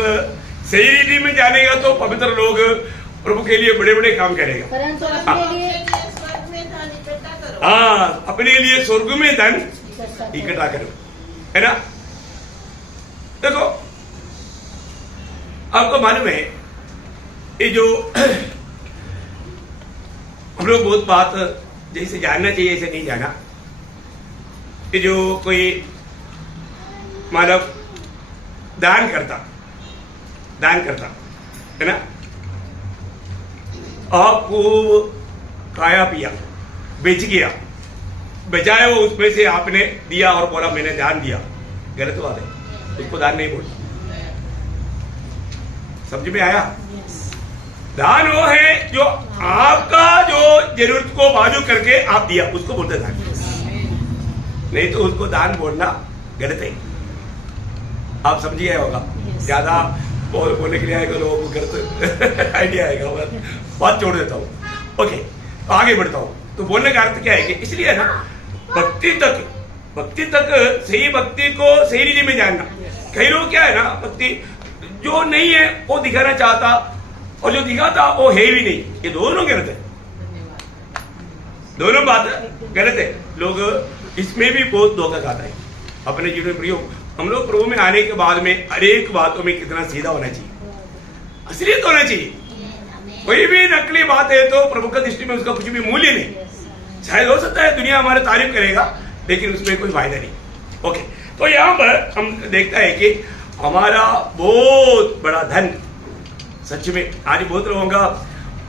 सही रीति में जानेगा तो पवित्र लोग प्रभु के लिए बड़े बड़े काम करेगा। परंतु अपने लिए स्वर्ग में धन इकट्ठा करो। हाँ, अपने लिए स्वर्ग में धन इकट्ठा करो, है ना। देखो आपको मालूम है ये जो हम लोग बहुत बात जैसे जानना चाहिए ऐसे नहीं जाना। ये जो कोई मानव दान करता है ना, आपको खाया पिया बेच गया, बचाए वो उसमें से आपने दिया और बोला मैंने दान दिया, गलत बात है, उसको दान नहीं बोलता। समझ में आया? दान वो है जो आपका जो जरूरत को बाजू करके आप दिया, उसको बोलते दान। नहीं तो उसको दान बोलना गलत है। आप समझिए होगा, ज्यादा बोलने के लिए आएगा लोगों को गलत आइडिया आएगा, बात छोड़ देता हूँ। ओके, तो आगे बढ़ता हूँ। तो बोलने का अर्थ क्या है कि इसलिए ना भक्ति तक सही भक्ति को सही रीति में जानना। कई लोग क्या है ना, भक्ति जो नहीं है वो दिखाना चाहता और जो दिखाता वो है भी नहीं, ये दोनों गलत है, दोनों बात गलत है। लोग इसमें भी बहुत धोखा खाता है अपने जीवन में। प्रयोग हम लोग प्रभु में आने के बाद में हर एक बातों में कितना सीधा होना चाहिए, असलियत होना चाहिए। कोई भी नकली बात है तो प्रभु का दृष्टि में उसका कुछ भी मूल्य नहीं। शायद हो सकता है दुनिया हमारे तारीफ करेगा, लेकिन उसमें कोई फायदा नहीं। ओके, तो यहाँ पर हम देखता है कि हमारा बहुत बड़ा धन, सच में आज बहुत लोगों का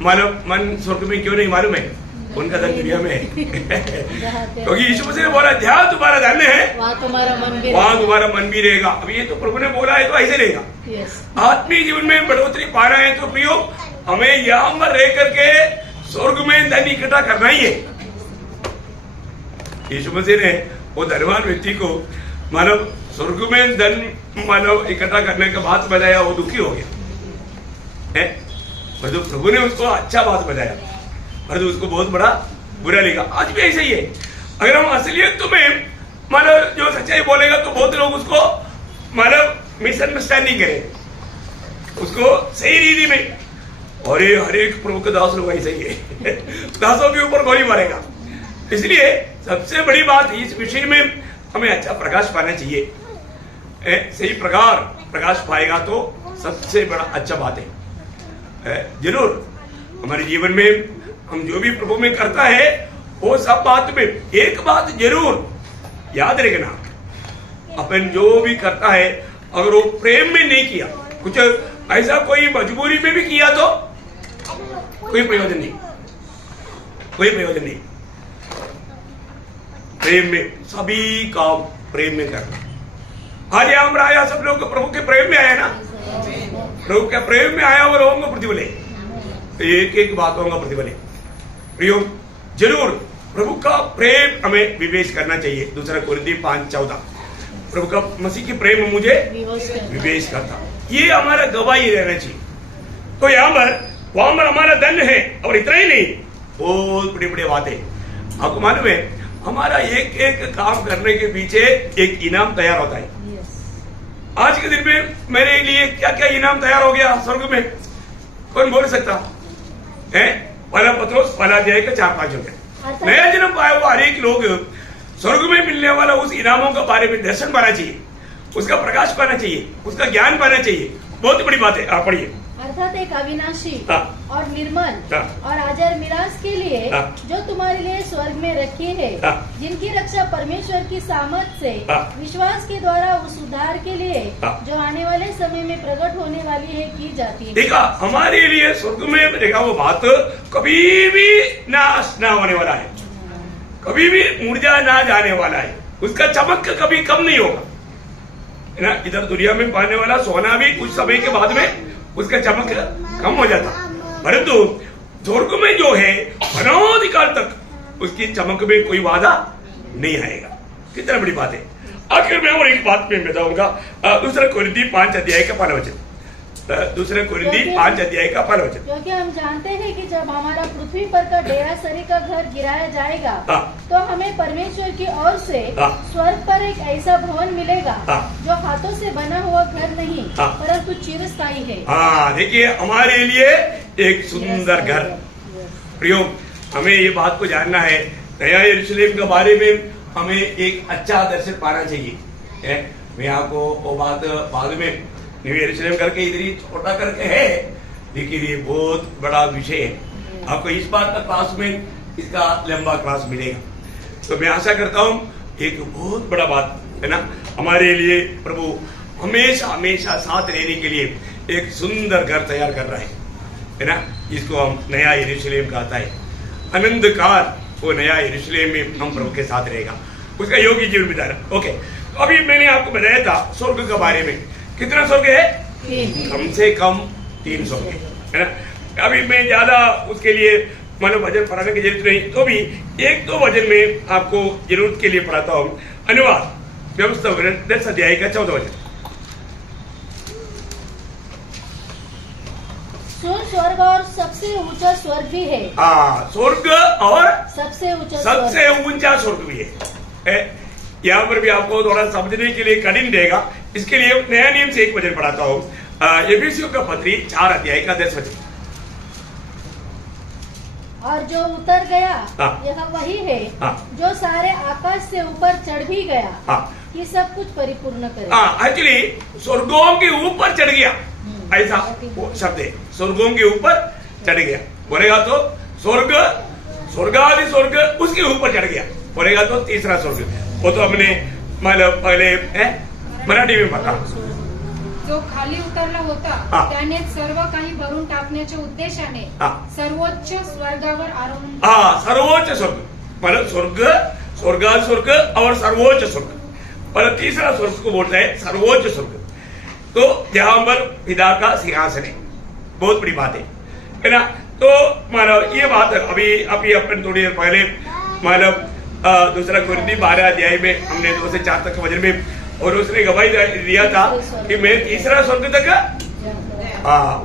मन स्वर्ग में क्यों नहीं मालूम है, उनका धन दुनिया में है। क्योंकि यीशु मसीह ने बोला, जहाँ तुम्हारा धन है वहाँ तुम्हारा मन भी रहेगा। अब ये तो प्रभु ने बोला है तो ऐसे रहेगा। आत्मीय जीवन में बढ़ोतरी पाना है तो प्रियो हमें यहाँ पर रह करके स्वर्ग में धन इकट्ठा करना ही है। यीशु मसीह ने वो धनवान व्यक्ति को मानव स्वर्ग में धन मानव इकट्ठा करने का बात बताया, वो दुखी हो गया है। तो प्रभु ने उसको अच्छा बात बताया, तो उसको बहुत बड़ा बुरा लगा। आज भी ऐसा ही है। अगर हम असलियत में मानव जो सच्चाई बोलेगा तो बहुत लोग उसको मानव मिसअंडरस्टैंडिंग करें, उसको सही रीति में। और ये हर एक प्रभु के दास लोग ऐसा ही है, दासों के ऊपर गोली मारेगा। इसलिए सबसे बड़ी बात इस विषय में हमें अच्छा प्रकाश पाना चाहिए। सही प्रकाश पाएगा तो सबसे बड़ा अच्छा बात है। जरूर हमारे जीवन में हम जो भी प्रभु में करता है वो सब बात में एक बात जरूर याद रखना, अपन जो भी करता है अगर वो प्रेम में नहीं किया, कुछ ऐसा कोई मजबूरी में भी किया तो कोई प्रयोजन नहीं, कोई प्रयोजन नहीं। प्रेम में सभी काम प्रेम में करना। आज हम आया सब लोग प्रभु के प्रेम में आया ना, प्रभु के प्रेम में आया और होंगे प्रतिफले, एक एक बातों का प्रतिफले। प्रियो जरूर प्रभु का प्रेम हमें विवेश करना चाहिए। दूसरा कोरिन्थी 5:14 प्रभु का मसीह की प्रेम मुझे विवेश करता, ये हमारा गवाही रहना चाहिए। तो यहाँ पर वहां पर हमारा धन है और इतना ही नहीं, बहुत बड़ी बड़ी बातें। आपको मालूम है हमारा एक एक काम करने के पीछे एक इनाम तैयार होता है। आज के दिन में मेरे लिए क्या क्या इनाम तैयार हो गया स्वर्ग में, कौन बोल सकता है? पहला पत्रोस पहला अध्याय का 4-5 रुपए नया जन्म पाया हुआ हर एक लोग स्वर्ग में मिलने वाला उस इनामों के बारे में दर्शन पाना चाहिए, उसका प्रकाश पाना चाहिए, उसका ज्ञान पाना चाहिए। बहुत बड़ी बात है। आप पढ़िए। अर्थात एक अविनाशी और निर्मल और अजर मिरास के लिए जो तुम्हारे लिए स्वर्ग में रखी है, जिनकी रक्षा परमेश्वर की सामर्थ से विश्वास के द्वारा उस उद्धार के लिए जो आने वाले समय में प्रकट होने वाली है की जाती है। देखा, हमारे लिए स्वर्ग में देखा वो बात कभी भी नाश ना होने वाला है, कभी भी मुरझा ना जाने वाला है, उसका चमक कभी कम नहीं होगा, है ना। इधर दुनिया में पाने वाला सोना भी कुछ समय के बाद में उसका चमक कम हो जाता, परंतु स्वर्ग में जो है अनादिकाल तक उसकी चमक में कोई वादा नहीं आएगा। कितना बड़ी बात है। आखिर में और एक बात मैं बताऊंगा, दूसरा कोरिन्थी 5 अध्याय का 5 वचन, दूसरा कोरिन्थी 5 अध्याय का 5 वचन। क्योंकि हम जानते हैं कि जब हमारा पृथ्वी पर का डेरा सरी का घर गिराया जाएगा तो हमें परमेश्वर की ओर से स्वर्ग पर एक ऐसा भवन मिलेगा जो हाथों से बना हुआ घर नहीं परंतु चिरस्थायी है। हाँ, देखिए हमारे लिए एक सुंदर घर। प्रियो हमें ये बात को जानना है, नया यरूशलेम के बारे में हमें एक अच्छा दर्शन पाना चाहिए। मैं आपको वो बात बाद में न्यू यरूशलेम करके इधर ही छोटा करके है, लेकिन ये बहुत बड़ा विषय है। आपको इस बार का क्लास में इसका लंबा क्लास मिलेगा। तो मैं आशा करता हूँ एक बहुत बड़ा बात है ना, हमारे लिए प्रभु हमेशा हमेशा साथ रहने के लिए एक सुंदर घर तैयार कर रहा है ना, जिसको हम नया यरूशलेम कहता है। अनंत काल वो नया यरूशलेम में हम प्रभु के साथ रहेगा, उसका योगी जीवन बिताना। ओके, तो अभी मैंने आपको बताया था स्वर्ग के बारे में। कितना स्वर्ग है? कम से कम 3 स्वर्ग है ना। अभी मैं ज्यादा उसके लिए मतलब वजन पढ़ाने की जरूरत नहीं, तो भी एक दो वजन में आपको जरूरत के लिए पढ़ाता हूँ। अनुवाद व्यवस्था 10 अध्याय का 14 वचन। सुन, स्वर्ग और सबसे ऊंचा स्वर्ग भी है। हाँ, स्वर्ग और सबसे ऊंचा स्वर्ग भी है। यहाँ पर भी आपको थोड़ा समझने के लिए कठिन देगा, इसके लिए नया नियम से एक वचन पढ़ाता हूँ। एफिसियों का पत्री 4 अध्याय का 10 वचन। और जो उतर गया हाँ। यह वही है हाँ। जो सारे आकाश से ऊपर चढ़ भी गया हाँ। कि सब कुछ परिपूर्ण करे। हाँ, एक्चुअली स्वर्गों के ऊपर चढ़ गया, ऐसा वो शब्द है। स्वर्गों के ऊपर चढ़ गया बोलेगा तो स्वर्ग, स्वर्गादि स्वर्ग उसके ऊपर चढ़ गया बोलेगा तो तीसरा स्वर्ग। वो तो हमने मतलब पहले मराठी में पढ़ा। जो खाली उतरला होता हा. त्याने सर्व काही भरून टाकण्याच्या उद्देशाने हा. सर्वोच्च स्वर्गावर आरोहण हाँ, सर्वोच्च स्वर्ग मतलब स्वर्ग, स्वर्गादि स्वर्ग और सर्वोच्च स्वर्ग। पर तीसरा स्वर्ग को बोलता है सर्वोच्च स्वर्ग। तो जहां पर पिता का सिंहासन है, बहुत बड़ी बात है ना। तो मतलब ये बात अभी अपन थोड़ी देर पहले मतलब दूसरा कुरिन्थी 12 अध्याय में हमने 2 से 4 तक वचन में, और उसने गवाही दिया था कि मैं तीसरा स्वर्ग तक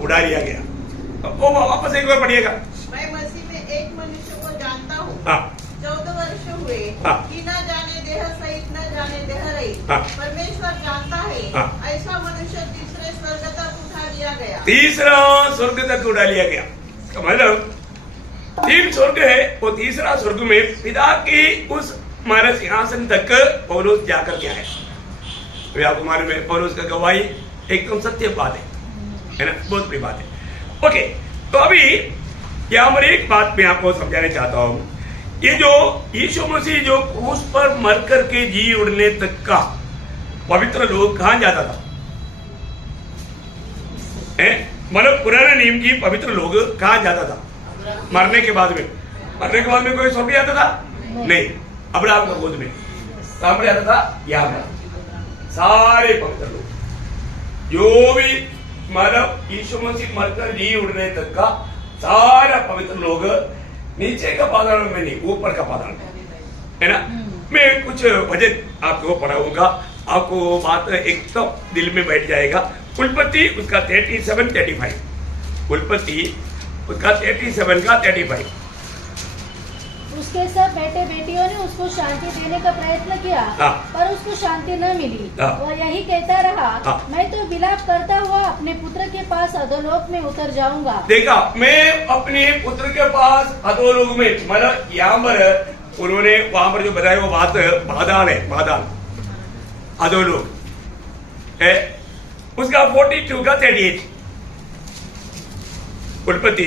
उड़ा लिया गया। वो वापस एक बार पढ़िएगा। मैं मसीह में एक मनुष्य को जानता हूँ, हाँ। 14 वर्ष हुए हाँ। कि न जाने देह सहित न जाने देह रहित। हाँ। परमेश्वर जानता है, हाँ। ऐसा मनुष्य तीसरे स्वर्ग तक उठा लिया गया। तीसरा स्वर्ग तक उड़ा लिया गया, मतलब 3 स्वर्ग है, वो तीसरा स्वर्ग में पिता की उस हमारे सिंहासन तक पौलुस जाकर के आया। तो आपको मालूम है पौलुस का गवाही एकदम सत्य बात है ना, बहुत बड़ी बात है। ओके, तो अभी यहाँ पर एक बात मैं आपको समझाना चाहता हूँ। ये जो यीशु मसीह जो क्रूस पर मर कर के जी उड़ने तक का पवित्र लोग कहाँ जाता था? मतलब पुराने नियम की पवित्र लोग कहाँ जाता था? मरने के बाद में कोई स्वर्ग जाता था? नहीं, अब्राहम का गोद में कहाँ पर जाता था? यहाँ पर सारे पवित्र लोग जो भी मतलब यीशु मसीह मरकर जी उड़ने तक का सारा पवित्र लोग नीचे का पाताल में नहीं, ऊपर का पाताल में, है ना। मैं कुछ वचन आपको पढ़ाऊंगा, आपको वो बात एकदम दिल में बैठ जाएगा। उल्पत्ति उसका 37-35, उल्पत्ति उसका 37 का 35। उसके सब बेटे बेटियों ने उसको शांति देने का प्रयत्न किया, हाँ। पर उसको शांति न मिली। हाँ। वह यही कहता रहा, हाँ। मैं तो विलाप करता हुआ अपने पुत्र के पास अधोलोक में उतर जाऊंगा। देखा, मैं अपने पुत्र के पास अधोलोक में, मतलब यहाँ पर उन्होंने वहां पर जो बताया वो बात बादान है, बादान अधोलोक है। उसका 42 का 38, उल्पत्ति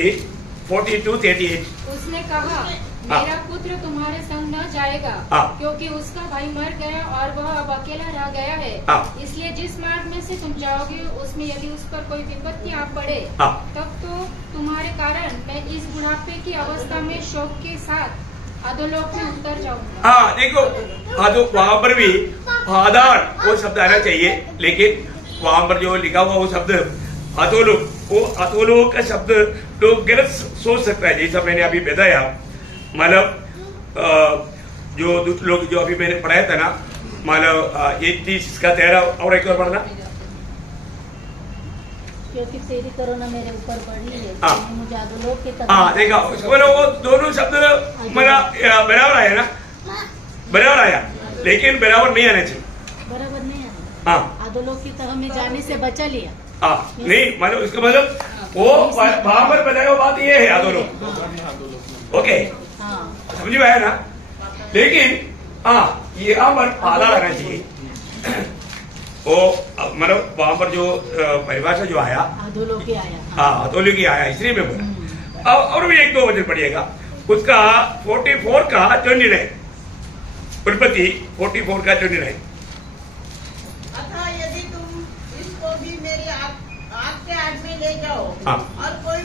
42-38। उसने कहा, मेरा पुत्र तुम्हारे संग न जाएगा, क्योंकि उसका भाई मर गया और वह अब अकेला रह गया है। इसलिए जिस मार्ग में से तुम जाओगे उसमें यदि उस पर कोई विपत्ति आ पड़े, तब तो तुम्हारे कारण मैं इस बुढ़ापे की अवस्था में शोक के साथ अधोलोक में उतर जाऊंगा। हाँ, देखो वहां पर भी आधार वो शब्द आना चाहिए, लेकिन वहां पर जो लिखा हुआ वो शब्द अधोलोक, वो अधोलोक का शब्द लोग गलत सोच सकता है। जैसा मैंने अभी बताया, मतलब जो लोग जो अभी मैंने पढ़ाया था ना, मतलब 31 का 13 और एक और पढ़ना, क्योंकि तेरी करुणा मेरे ऊपर बढ़ी है, हाँ। मुझे अधोलोक की हाँ, देखा वो दोनों शब्द बराबर आया ना, बराबर आया, लेकिन बराबर नहीं आना चाहिए। बराबर नहीं आया। हाँ, अधोलोक की तह में जाने से बचा लिया। हाँ, नहीं मतलब उसका मतलब वो वहां पर बताया बात ये है अधोलोक। ओके, समझ में आया ना। लेकिन हाँ, ये यहाँ पर आधार आना चाहिए। वो मतलब वहां पर जो परिभाषा जो आया अधोलोकी आया, हाँ, अधोलोकी आया, इसलिए मैं बोला। और भी एक दो वचन पढ़िएगा, उसका 44 का 29, उल्पत्ति 44 का 29। अतः यदि तुम इसको भी मेरी आग के आड़ में ले जाओ, और कोई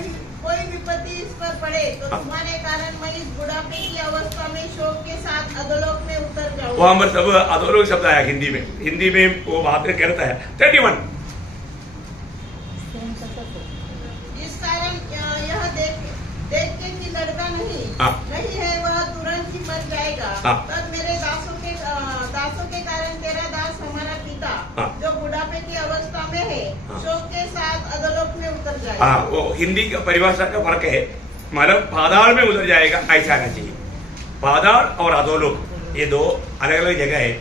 विपत्ति इस पर पड़े, तो तुम्हारे कारण मैं इस बुढ़ापे की अवस्था में शोक के साथ अधोलोक में उतर जाऊंगा। वहां पर सब अधोलोक शब्द आया हिंदी में वो बात कहता है 31। इस कारण यह तब मेरे दासों के कारण तेरा दास हमारा पिता जो बुढ़ापे की अवस्था में है शोक के साथ अधोलोक में उतर जाए। हाँ, वो हिंदी का परिभाषा का फर्क है, मतलब पाताल में उतर जाएगा ऐसा आना चाहिए। पाताल और अधोलोक ये दो अलग अलग जगह है,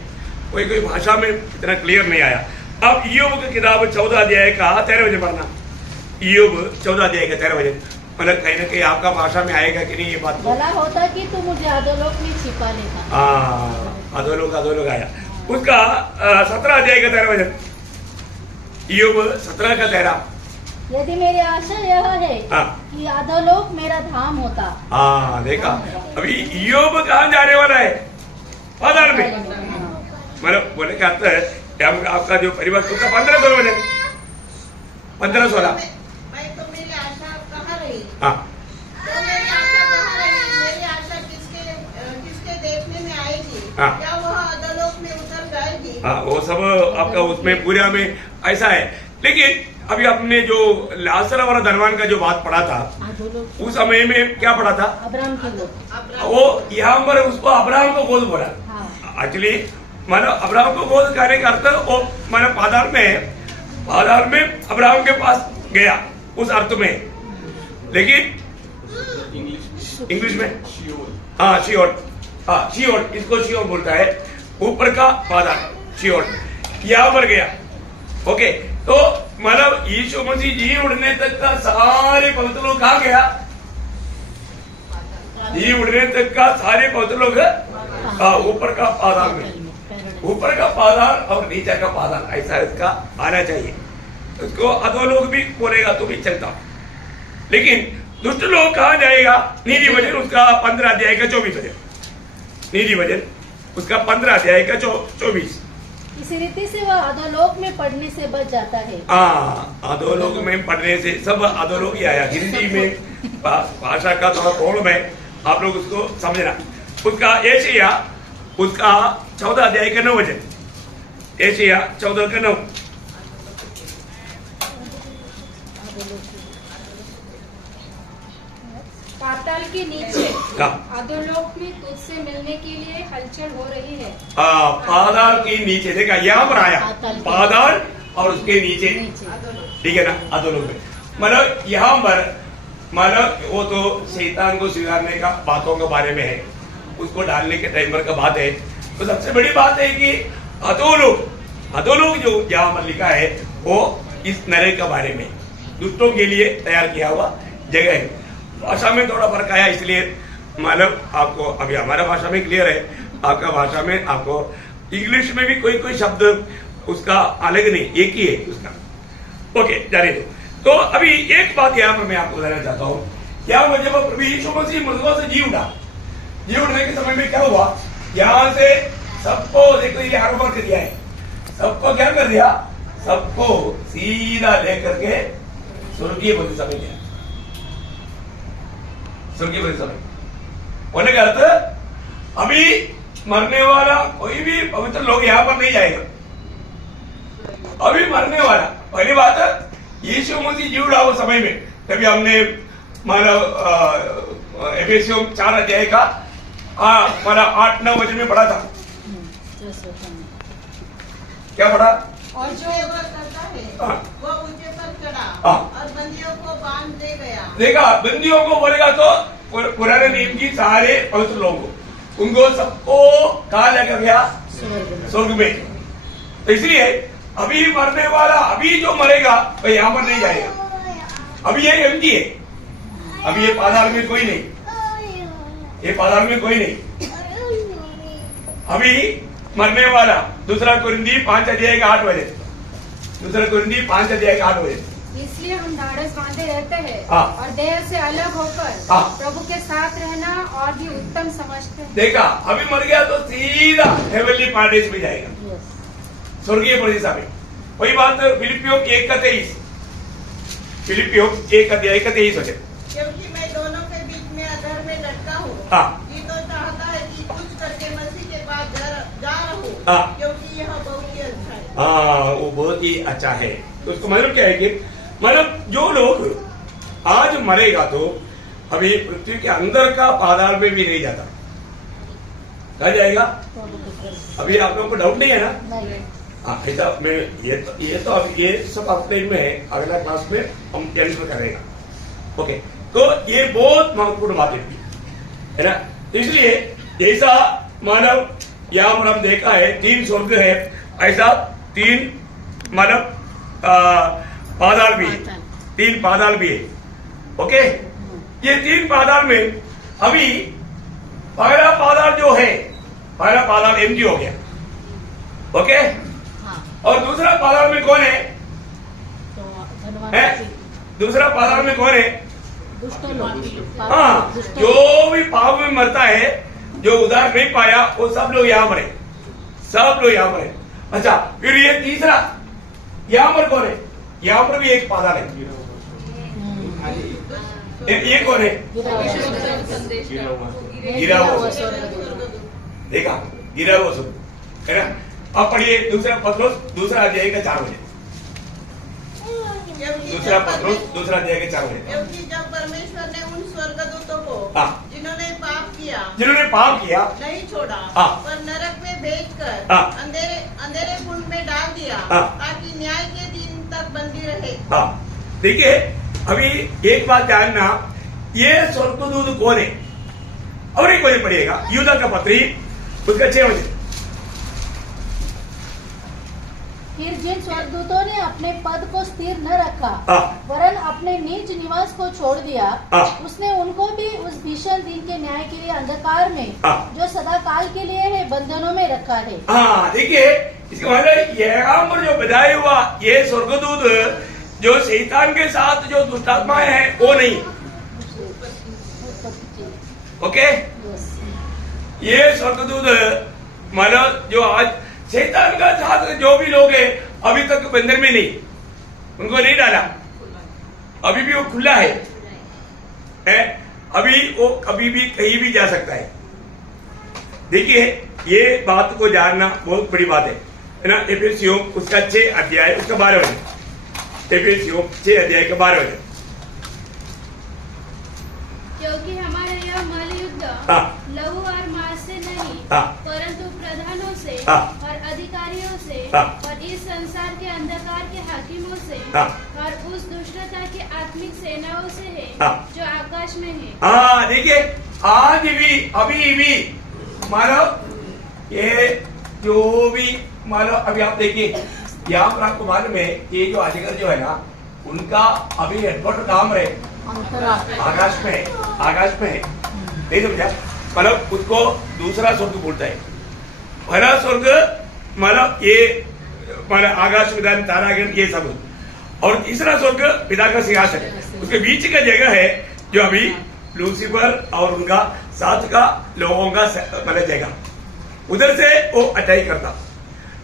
कोई कोई भाषा में इतना क्लियर नहीं आया। अब ईयोब की किताब 14 अध्याय का 13 वचन पढ़ना। ईयोब 14 अध्याय का 13 वचन, मतलब कहीं ना कहीं आपका भाषा में आएगा कि नहीं ये बात। भला होता कि तू मुझे अधोलोक में छिपा लेता। हाँ, अधोलोक आया। उसका 17 अध्याय का 13 वचन, ईयोब 17 का 13। यदि मेरी आशा यह है कि अधोलोक मेरा धाम होता। हाँ, देखा, अभी ईयोब कहाँ जाने वाला है? पाताल में। मतलब बोले क्या अर्थ है, आपका जो परिवार उसका 15-16 वचन, 15-16। तो मेरी आशा कहाँ रही? हाँ, तो मेरी आशा कहाँ रही? मेरी आशा किसके देखने में आएगी? क्या वह अधोलोक में उतर जाएगी? हाँ, वो सब आपका उसमें पूरा में ऐसा है। लेकिन अभी आपने जो लाजर और धनवान का जो बात पढ़ा था, उस समय में क्या पढ़ा था? अब्राहम की गोद। वो यहाँ पर उसको अब्राहम को गोद बोला। एक्चुअली मानो अब्राहम को गोद करने का अर्थ वो मानो पाताल में अब्राहम के पास गया उस अर्थ में। लेकिन इंग्लिश में हाँ शियोर, इसको शियोर बोलता है, ऊपर का पाताल शियोर, यहाँ पर गया। ओके, तो मतलब यीशु मसीह जी उड़ने तक का सारे पवित्र लोग कहाँ गया? जी उड़ने तक का सारे पवित्र लोग ऊपर का पाताल में, ऊपर का पाताल और नीचे का पाताल, ऐसा इसका आना चाहिए। उसको अधोलोक भी बोलेगा तो भी चलता। लेकिन दुष्ट लोग कहाँ जाएगा? नीति वचन उसका 15 अध्याय का 24 वचन, नीति वचन उसका 15 अध्याय का 24। इसी रीति से वह अधोलोक में पढ़ने से बच जाता है। अधोलोक में पढ़ने से, सब अधोलोक ही आया। हिंदी में भाषा का थोड़ा प्रॉब्लम है, आप लोग उसको समझना। उसका एशिया उसका 14 अध्याय का 9 वचन, एशिया 14 का 9। पाताल के नीचे अधोलोक में तुझसे मिलने के लिए हलचल हो रही है। पाताल के नीचे, देखा यहाँ पर आया पाताल और उसके नीचे, ठीक है ना, अधोलोक में। मतलब यहाँ पर मतलब वो तो शैतान को स्वीकारने का बातों के बारे में है, उसको डालने के टाइम पर का बात है। तो सबसे बड़ी बात है कि अधोलोक जो यहाँ पर लिखा है वो इस नरक के बारे में, दुष्टों के लिए तैयार किया हुआ जगह है। भाषा में थोड़ा फर्क आया, इसलिए मतलब आपको अभी हमारा भाषा में क्लियर है, आपका भाषा में आपको इंग्लिश में भी कोई कोई शब्द उसका अलग नहीं, एक ही है उसका। ओके, जाने दो। तो अभी एक बात यहाँ पर मैं आपको बताना चाहता हूँ, क्या हुआ जब प्रभु यीशु मसीह मृतकों से जी उठने के समय में क्या हुआ? यहाँ से सबको, देखो ये आरोप कर दिया है, सबको क्या कर दिया? सबको सीधा लेकर के स्वर्गीय प्रदेश में गया। स्वर्गीय प्रदेश में होने का अर्थ अभी मरने वाला कोई भी पवित्र लोग यहाँ पर नहीं जाएगा। अभी मरने वाला, पहली बात यीशु मसीह जी उठा उस समय में, तभी हमने एफेसियों 4 अध्याय का 8-9 वचन में पढ़ा था। क्या पढ़ा? और जो वह करता है वो ऊंचे पर चढ़ा और बंदियों को बांध ले गया। देखा, बंदियों को बोलेगा तो पुराने नियम की सारे पवित्र लोगों को, उनको सबको कहा लेकर गया? स्वर्ग में। तो इसलिए अभी मरने वाला, अभी जो मरेगा वो यहाँ पर नहीं जाएगा। अभी ये एम्प्टी है, अभी ये पाताल में कोई नहीं, ये पाताल में कोई नहीं। अभी मरने वाला दूसरा कुरिन्थी 5 अध्याय का 8 वचन, दूसरा कुरिन्थी 5 अध्याय का 8 वचन। इसलिए हम ढाढ़स बांधे रहते हैं हाँ। और देह से अलग होकर हाँ। प्रभु के साथ रहना और भी उत्तम समझते हैं। देखा, अभी मर गया तो सीधा हेवनली पैराडाइज में जाएगा, स्वर्गीय प्रदेश में। वही बात फिलिपियों 1 का 23, फिलिपियों 1 अध्याय का 23 वचन। क्योंकि मैं दोनों के बीच में अधर में लटका हूँ। जी तो चाहता है कि कुछ करके मसीह के पास जा रहूं, क्योंकि यह बहुत ही अच्छा है। वो बहुत ही अच्छा है। तो उसको मतलब क्या है कि मतलब जो लोग आज मरेगा तो अभी पृथ्वी के अंदर का पाताल में भी नहीं जाता, कहा जाएगा? अभी आप लोगों को डाउट नहीं है ना? नहीं। हाँ, ऐसा मैं ये तो अब ये सब अपने में है, अगला क्लास में हम कैंसिल करेगा। ओके, तो ये बहुत महत्वपूर्ण बात है ना? इसलिए जैसा मानव यहाँ पर हम देखा है 3 स्वर्ग है, ऐसा 3 मानव पाताल भी है, 3 पाताल भी है। ओके, ये 3 पाताल में अभी पहला पाताल जो है, पहला पाताल एमटी हो गया। ओके, और दूसरा पाताल में कौन है? दूसरा पाताल में कौन है? हाँ, जो भी पाप में मरता है, जो उद्धार नहीं पाया, वो सब लोग यहाँ पर है, सब लोग यहाँ पर है। अच्छा, फिर ये तीसरा यहाँ पर कौन है? यहाँ पर भी एक पाताल है, ये कौन है? गिरा हुआ, देखा, गिरा हुआ सब है ना? अब पढ़िए दूसरा पत्रोस दूसरा अध्याय का 4 बजे, दूसरा पत्रोस दूसरा अध्याय के 4 बजे। क्योंकि जब परमेश्वर ने उन स्वर्गदूतों को जिन्होंने पाप किया नहीं छोड़ा, पर नरक में भेजकर अंधेरे कुंड में डाल दिया, ताकि न्याय के दिन तक बंदी रहे। देखिए, अभी एक बात जानना, ये स्वर्गदूत कौन है? और एक बजे पढ़िएगा यूदा का पत्री, उसका 6 बजे। फिर जिन स्वर्गदूतों ने अपने पद को स्थिर न रखा, वरन अपने निज निवास को छोड़ दिया, उसने उनको भी उस भीषण दिन के न्याय के लिए अंधकार में, जो सदा काल के लिए है, बंधनों में रखा है। देखिए, इसका मतलब यहाँ पर जो बधाई हुआ, ये स्वर्गदूत जो शैतान के साथ जो दुष्टात्माएं हैं, वो नहीं। ओके, ये स्वर्गदूत मतलब जो आज शैतान का साथ जो भी लोग हैं, अभी तक बंधन में नहीं, उनको नहीं डाला, अभी भी वो खुला है, अभी वो कभी भी कहीं भी जा सकता है। देखिए, ये बात को जानना बहुत बड़ी बात है ना? एफेसियों उसका 6 अध्याय उसका 12 बजे, एफेसियों 6 अध्याय का 12 बजे। क्योंकि हमारा यह महायुद्ध लहू और मांस से नहीं, परंतु प्रधानों से और अधिकारियों से और इस संसार के अंधकार के हाकिमों से और उस दुष्टता की आत्मिक सेनाओं से है, जो आकाश में है। देखिए, आज भी अभी भी मानो ये जो भी मानो, अभी आप देखिए यहाँ पर आपको मालूम है, ये जो अजगर जो है ना, उनका अभी हेडक्वार्टर काम रहे आकाश में है, आकाश में है, नहीं समझा? मतलब उसको दूसरा स्वर्ग बोलता है। पहला स्वर्ग मतलब ये मतलब आकाश विधान तारागण ये सब, और तीसरा स्वर्ग पिता का सिंहासन है, उसके बीच का जगह है जो अभी लूसीफर और उनका साथ का लोगों का मतलब जगह, उधर से वो अटैक करता,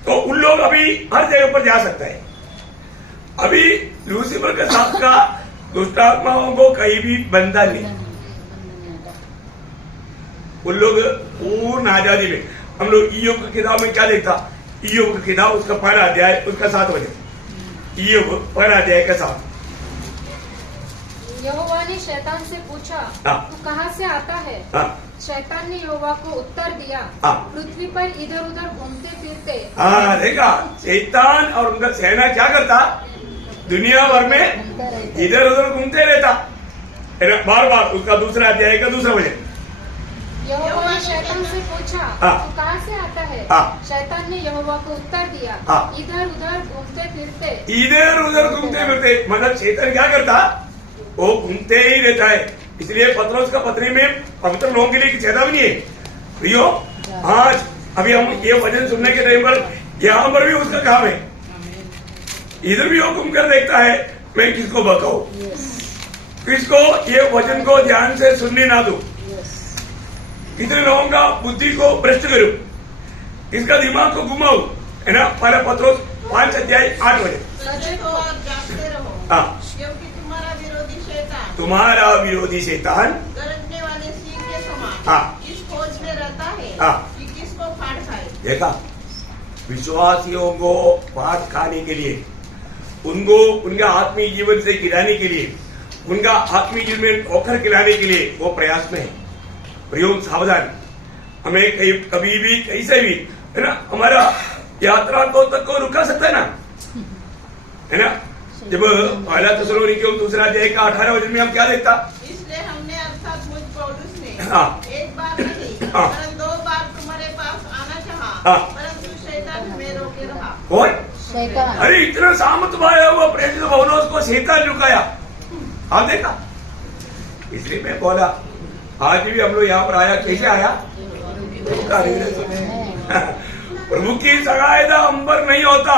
तो उन लोग अभी हर जगह पर जा सकता है। अभी लूसीफर के साथ का दुष्टात्माओं को कहीं भी बंधा नहीं, उन लोग पूर्ण आजादी में। हम लोग ईयोब की किताब में क्या देखता? ईयोब की किताब उसका पहला अध्याय उसका 7 बजे, ईयोब पहला अध्याय का 7। यहोवा ने शैतान से पूछा, तू कहाँ से आता है? शैतान ने यहोवा को उत्तर दिया, पृथ्वी पर इधर उधर घूमते फिरते। देखा, शैतान और उनका सेना क्या करता? दुनिया भर में इधर उधर घूमते रहता, बार बार। उसका दूसरा अध्याय का 2 बजे। यहोवा ने शैतान से पूछा, तू कहाँ से आता है? शैतान ने यहोवा को उत्तर दिया, इधर उधर घूमते फिरते। इधर उधर घूमते फिरते मतलब शैतान क्या करता? वो घूमते ही रहता है। इसलिए पत्रोस का पत्री में पवित्र लोगों के लिए चेतावनी है, प्रियो, आज अभी हम ये वचन सुनने के टाइम पर यहाँ पर भी उसका काम है, इधर भी वो घूम कर देखता है मैं किसको बकाऊं, किसको ये वचन को ध्यान से सुनने ना दूं, कितने लोगों का बुद्धि को भ्रष्ट करूं, इसका दिमाग को घुमाऊं, है ना? पहला पत्रोस 5 अध्याय 8 बजे। क्योंकि तुम्हारा विरोधी शैतान गरजने वाले सिंह के समान इस खोज में रहता है कि किसको फाड़ खाए। देखा, विश्वासियों को फाड़ खाने के लिए, उनको उनका आत्मीय जीवन से गिराने के लिए, उनका आत्मीय जीवन में ठोकर खिलाने के लिए वो प्रयास में है। प्रियो सावधान, हमें कहीं कभी भी कैसे भी है ना हमारा यात्रा को तक को रुका सकता है ना, है ना। जब पहला थिस्सलुनीकियों दूसरा अध्याय का 18 वचन में हम क्या देखता, इसलिए हमने अर्थात मुझ पौलुस ने हाँ। एक बार नहीं हाँ। परंतु 2 बार तुम्हारे पास आना चाहा, हाँ। परंतु शैतान हमें रोके रहा। कौन? शैतान। अरे इतना सामत भाया हुआ प्रेरित पौलुस को शैतान रुकाया, आप देखा। इसलिए मैं बोला आज भी हम लोग यहाँ पर आया, कैसे आया? प्रभु की सगायदा हम पर नहीं होता,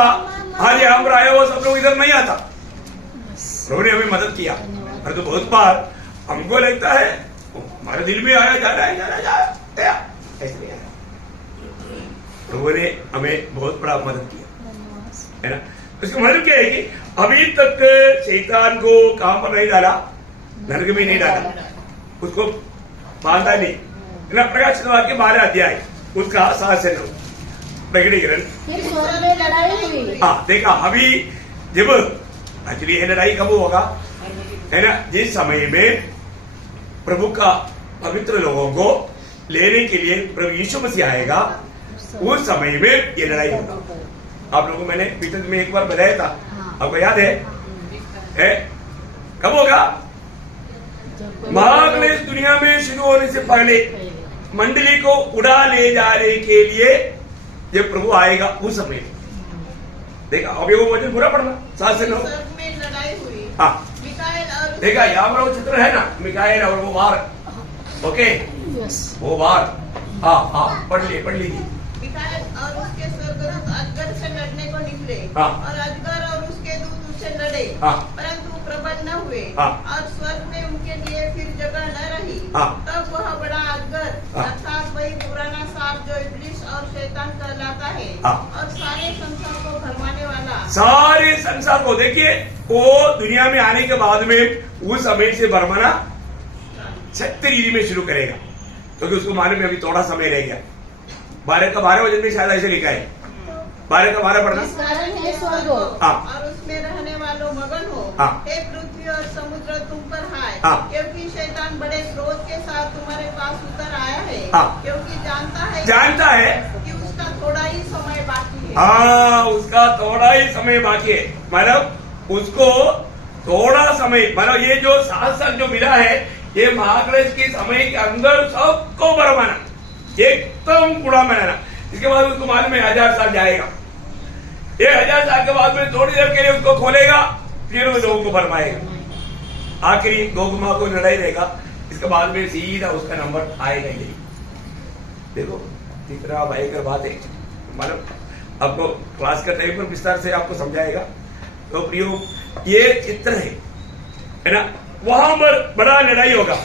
आज यहाँ पर आया वो सब लोग इधर नहीं आता। प्रभु ने हमें मदद किया, पर तो बहुत बार हमको लगता है हमारे दिल में आया जाना है, ऐसे नहीं आया। प्रभु ने हमें बहुत बड़ा मदद किया, है ना। उसका मतलब क्या है कि अभी तक शैतान को काम पर नहीं डाला, नरक में नहीं डाला, उसको बांधा नहीं, है ना। प्रकाशित वाक्य 12 अध्याय उसका 7 से 9 प्रकटीकरण। फिर स्वर्ग में लड़ाई हुई। हाँ देखा, अभी जब एक्चुअली ये लड़ाई कब होगा, है ना, जिस समय में प्रभु का पवित्र लोगों को लेने के लिए प्रभु यीशु मसीह आएगा, उस समय में ये लड़ाई होगा। आप लोगों को मैंने पिछले में एक बार बताया था, आपको याद है? कब होगा? महाक्लेश दुनिया में शुरू होने से पहले मंडली को उड़ा ले जाने के लिए जब प्रभु आएगा उस समय। देखा, अब ये वो वचन पूरा पढ़ना 7 से 9 में लड़ाई हुई। हाँ मिकाएल और देखा, यहाँ पर वो चित्र है ना, मिकाएल और वो वार। ओके, वो वार। हाँ पढ़ लीजिए। मिकाएल और उसके स्वर्गदूत अजगर से लड़ने को निकले, हाँ। और अजगर और उसके दूत उससे लड़े, हाँ। परंतु प्रबल न हुए, हाँ। और स्वर्ग में उनके लिए फिर जगह न रही। हाँ। तब वह बड़ा अजगर, हाँ। अर्थात वही पुराना सांप जो इब्लिस और शैतान कहलाता है, हाँ। और सारे संसार को भरमाने वाला, सारे संसार को, देखिए वो दुनिया में आने के बाद में उस समय से भरमाना सत्य रीति में शुरू करेगा, क्योंकि उसको मानने में अभी थोड़ा समय रह गया। 12 का 12 वचन में शायद ऐसे लिखा है, 12 का 12 पढ़ना। इस कारण है स्वर्ग हाँ। और उसमें रहने वालों मगन हो, हाँ। हे पृथ्वी और समुद्र तुम पर हाय, हाँ। क्योंकि शैतान बड़े क्रोध के साथ तुम्हारे पास उतर आया है, हाँ। क्योंकि जानता है कि उसका थोड़ा ही समय बाकी है। हाँ, उसका थोड़ा ही समय बाकी है, मतलब उसको थोड़ा समय, मतलब ये जो 7 साल जो मिला है, ये महाक्लेश के समय के अंदर सबको बरमाना, एकदम बुरा मनाना। इसके बाद उसको मालूम है 1000 साल जाएगा, ये 1000 साल के बाद में थोड़ी देर के लिए उसको खोलेगा, फिर वो लोगों को भरमाएगा, आखिरी गोग माह को लड़ाई रहेगा। इसके बाद में सीधा उसका नंबर आएगा ही नहीं। देखो कितना भयंकर बात है, मतलब आपको क्लास का टाइम पर विस्तार से आपको समझाएगा। तो प्रियो, ये चित्र है ना, वहां पर बड़ा लड़ाई होगा।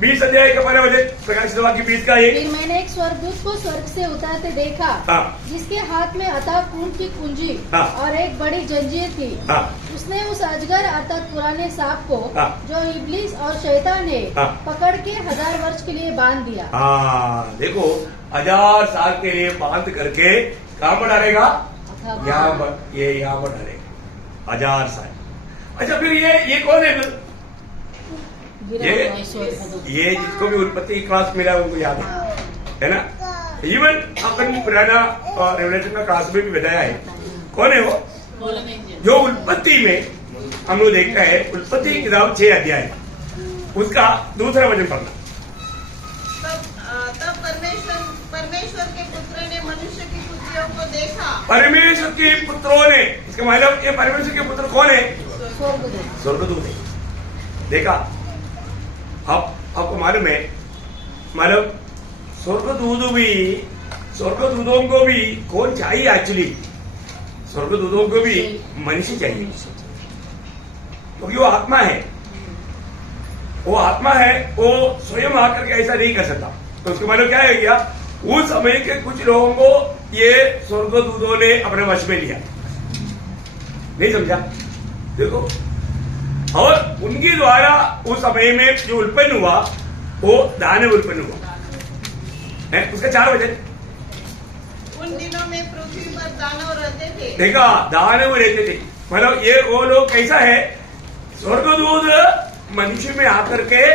20 अध्याय का 12 वचन, प्रकाशित वाक्य 20 का 1। फिर मैंने एक स्वर्गदूत को स्वर्ग से उतरते देखा, हाँ। जिसके हाथ में अथाह खून की कुंजी, हाँ। और एक बड़ी जंजीर थी। हाँ। उसने उस अजगर अर्थात पुराने सांप को, हाँ। जो इब्लिस और शैतान है, हाँ। पकड़ के 1000 वर्ष के लिए बांध दिया। हाँ देखो, 1000 साल के लिए बांध करके कहाँ पर डालेगा? यहाँ पर, ये यहाँ पर डालेगा 1000 साल। अच्छा, फिर ये कौन है फिर? ये जिसको भी उत्पत्ति क्लास मिला उनको याद है ना। इवन अपन पुराना रेवलेशन का क्लास में भी बताया है, कौन है वो? जो उत्पत्ति में हम लोग देखते हैं, उत्पत्ति की किताब 6 अध्याय, उसका दूसरा वचन पढ़ना। तब परमेश्वर के पुत्र ने मनुष्य की पुत्रियों को देखा। परमेश्वर के पुत्रों ने, इसका मतलब ये परमेश्वर के पुत्र कौन है? स्वर्गदूत। स्वर्गदूत है। देखा, आपको मालूम है, मतलब स्वर्गदूतों को भी कौन चाहिए? एक्चुअली स्वर्गदूतों को भी मनुष्य चाहिए, क्योंकि वो आत्मा है, वो स्वयं आकर के ऐसा नहीं कर सकता। तो उसका मतलब क्या है गया, उस समय के कुछ लोगों को ये स्वर्गदूतों ने अपने वश में लिया, नहीं समझा? देखो, और उनके द्वारा उस समय में जो उत्पन्न हुआ वो दानव उत्पन्न हुआ है। उसका 4 वचन। उन दिनों में पृथ्वी पर दानव रहते थे। देखा, दानव रहते थे, मतलब ये वो लोग कैसा है, स्वर्गदूत मनुष्य में आकर के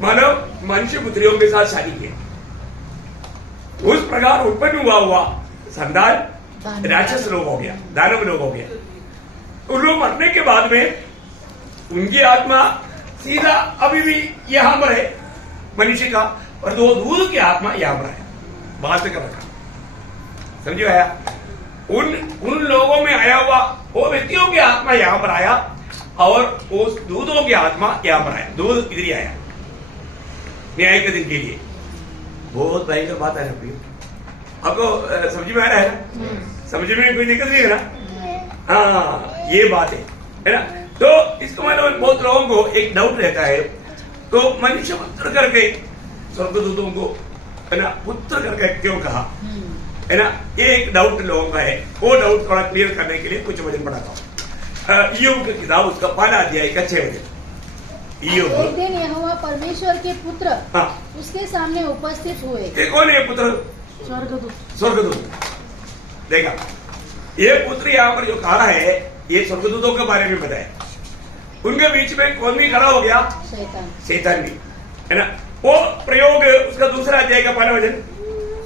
मतलब मनुष्य पुत्रियों के साथ शादी किया, उस प्रकार उत्पन्न हुआ संतान राक्षस लोग हो गया, दानव लोग हो गया। उन लोग मरने के बाद में उनकी आत्मा सीधा अभी भी यहां पर है मनुष्य का, और दो दूध की आत्मा यहां पर है, बात का रखा, समझो आया। उन लोगों में आया हुआ वो व्यक्तियों की आत्मा यहां पर आया, और उस दूधों की आत्मा यहां पर आया, दूध इधर ही आया न्याय के दिन के लिए। बहुत भयंकर बात है ना, आपको समझ में आ रहा है ना? समझ में कोई दिक्कत नहीं है ना? हाँ, ये बात है ना? तो इसको मतलब बहुत लोगों को एक डाउट रहता है, तो मनुष्य पुत्र करके स्वर्गदूतों को है ना पुत्र करके क्यों कहा, है ना? ये एक डाउट लोगों का है, वो डाउट थोड़ा क्लियर करने के लिए कुछ वचन पढ़ाता हूँ। ईयोब की किताब उसका 5 अध्याय का 6 वचन। ईयोब, एक दिन यहोवा परमेश्वर के पुत्र उसके सामने उपस्थित हुए। ये कौन है पुत्र? स्वर्गदूत। देखा, ये पुत्र यहाँ पर जो कहा है ये स्वर्गदूतों के बारे में बताया। उनके बीच में कौन भी खड़ा हो गया? शैतान भी, है ना? वो प्रयोग उसका दूसरा अध्याय का 5वां वचन।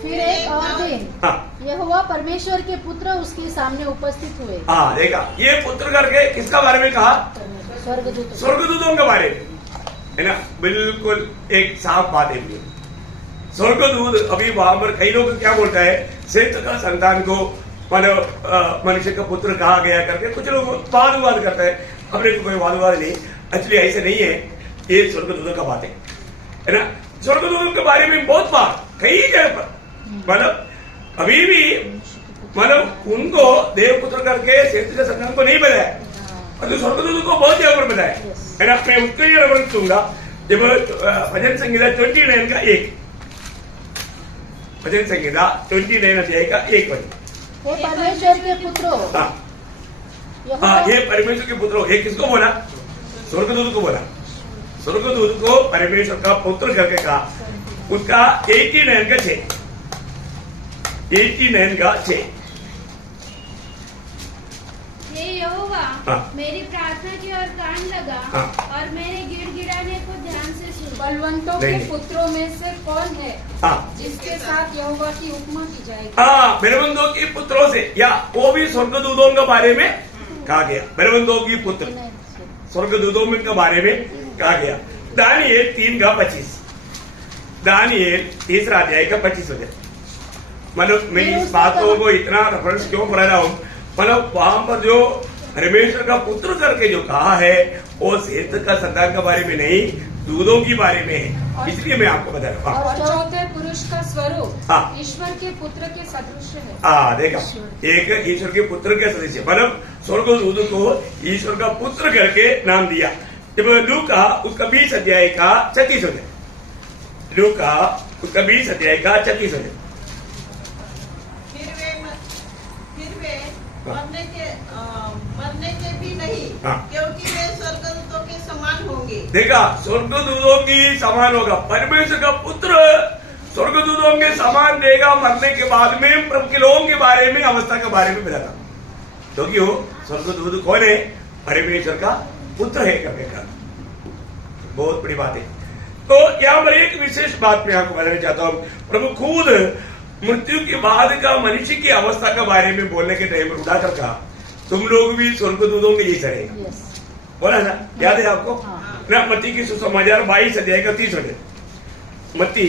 फिर एक और दिन यहोवा परमेश्वर के पुत्र उसके सामने उपस्थित हुए। हाँ, देखा, ये पुत्र करके किसका बारे में कहा? स्वर्गदूतों के बारे में, है ना? बिल्कुल एक साफ बात है। स्वर्गदूत अभी वहां पर कई लोग क्या बोलता है, सेत का संतान को मानव मनुष्य का पुत्र कहा गया करके कुछ लोग वाद विवाद करते हैं। हमने तो कोई वाद विवाद नहीं, एक्चुअली ऐसे नहीं है, ये स्वर्गदूतों का बात है ना? स्वर्गदूतों के बारे में बहुत बार कई जगह पर मतलब अभी भी मतलब उनको देवपुत्र करके सेत का संतान को नहीं बताया, और स्वर्गदूतों को बहुत जगह पर बताया, है ना? मैं उसका ही रेफरेंस दूंगा। जब भजन संहिता 29 का 1, भजन संहिता 29 अध्याय का 1 वचन। हे परमेश्वर के पुत्रों। हाँ, ये परमेश्वर के पुत्रों, ये किसको बोला? स्वर्गदूत को बोला। स्वर्गदूत को परमेश्वर का पुत्र करके कहा। उसका 89 का 6, 89 का 6। हे यहोवा, मेरी प्रार्थना की ओर कान लगा और मेरे गिड़गिड़ाने को ध्यान से सुन। बलवंतों के पुत्रों में से कौन है जिसके साथ यहोवा की उपमा की जाएगी? हाँ, बलवंतों के पुत्रों से, या वो भी स्वर्गदूतों के बारे में कहा गया। बलवंतों की पुत्र स्वर्गदूतों के बारे में कहा गया। दानिएल 3 का 25, दानिएल 3 अध्याय का 25 वचन। मतलब मैं इस बातों को इतना रेफरेंस क्यों पढ़ा रहा हूँ, मतलब वहां पर जो परमेश्वर का पुत्र करके जो कहा है वो सेत का संतान के बारे में नहीं, दूधों के बारे में है, इसलिए मैं आपको बता रहा हूँ। और चौथे पुरुष का स्वरूप ईश्वर के पुत्र के सदृश है। देखा, एक ईश्वर के पुत्र के सदृश, मतलब स्वर्गदूत को ईश्वर का पुत्र करके नाम दिया। जब लूका उसका 20 अध्याय का 36 वचन, लूका उसका 20 अध्याय का 36 वचन। मरने के भी नहीं, क्योंकि वे स्वर्गदूतों के समान होंगे। देखा, स्वर्गदूतों की समान होगा। परमेश्वर का पुत्र स्वर्गदूतों के समान देगा मरने के बाद में। प्रभु के लोगों के बारे में, अवस्था के बारे में बताता, क्योंकि वो स्वर्गदूत कौन है? परमेश्वर का पुत्र है करके का बहुत बड़ी बात है। तो यहाँ पर एक विशेष बात मैं आपको बताना चाहता हूँ। प्रभु खुद मृत्यु के बाद का मनुष्य की अवस्था के बारे में बोलने के टाइम पर उठाकर कहा, तुम लोग भी स्वर्गदूतों के जैसे रहेगा। बोला ना, याद है आपको? ना, मत्ती की सुसमाचार 22 अध्याय का 30 वचन, मत्ती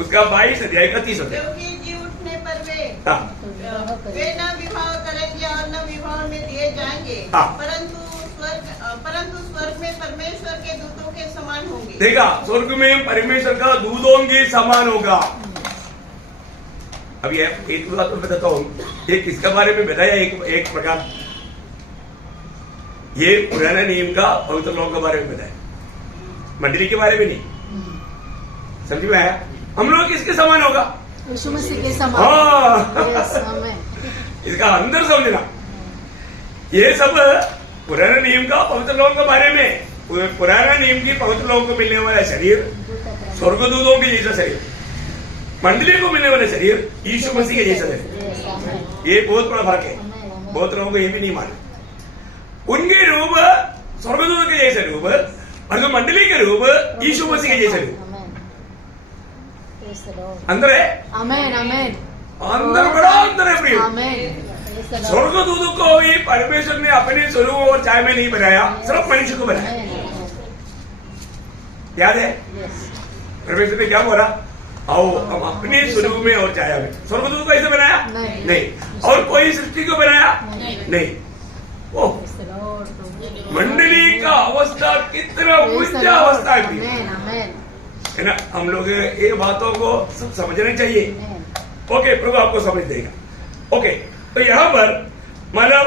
उसका 22 अध्याय का 30 वचन। क्योंकि जी उठने पर वे न विवाह करेंगे और न विवाह में दिए जाएंगे, परंतु स्वर्ग में परमेश्वर के दूतों के समान होंगे। देखा, स्वर्ग में परमेश्वर का दूतों के समान होगा। अभी एक बात तो बताता हूँ, ये किसके बारे में बताया? एक प्रकार ये पुराना नियम का पवित्र लोगों के बारे में बताया, मंडली के बारे में नहीं। समझ में आया? हम लोग किसके समान होगा? यीशु मसीह के समान। हाँ, इसका अंदर समझना। ये सब पुराना नियम का पवित्र लोगों के बारे में। पुराना नियम की पवित्र लोगों को मिलने वाला शरीर स्वर्गदूतों के जैसा शरीर, मंडली को मिलने वाला शरीर यीशु मसीह के जैसा शरीर। ये बहुत बड़ा फर्क है। बहुत लोगों को ये भी नहीं मालूम। उनके रूप स्वर्गदूत के जैसे रूप और जो मंडली के रूप यीशु मसीह के जैसे रूप। अंदर है, आमेन आमेन अंदर बड़ा अंदर है प्रिय। आमेन। स्वर्गदूतों को भी परमेश्वर ने अपने स्वरूप और छाया में नहीं बनाया, सिर्फ मनुष्य को बनाया। याद है परमेश्वर ने क्या बोला? आओ हम अपने स्वरूप में और छाया में। स्वर्गदूत को ऐसे बनाया नहीं। और कोई सृष्टि को बनाया नहीं। ओह, मंडली का अवस्था कितना ऊंचा अवस्था है ना। हम लोग ये बातों को सब समझना चाहिए। ओके, प्रभु आपको समझ देगा। ओके, तो यहाँ पर मतलब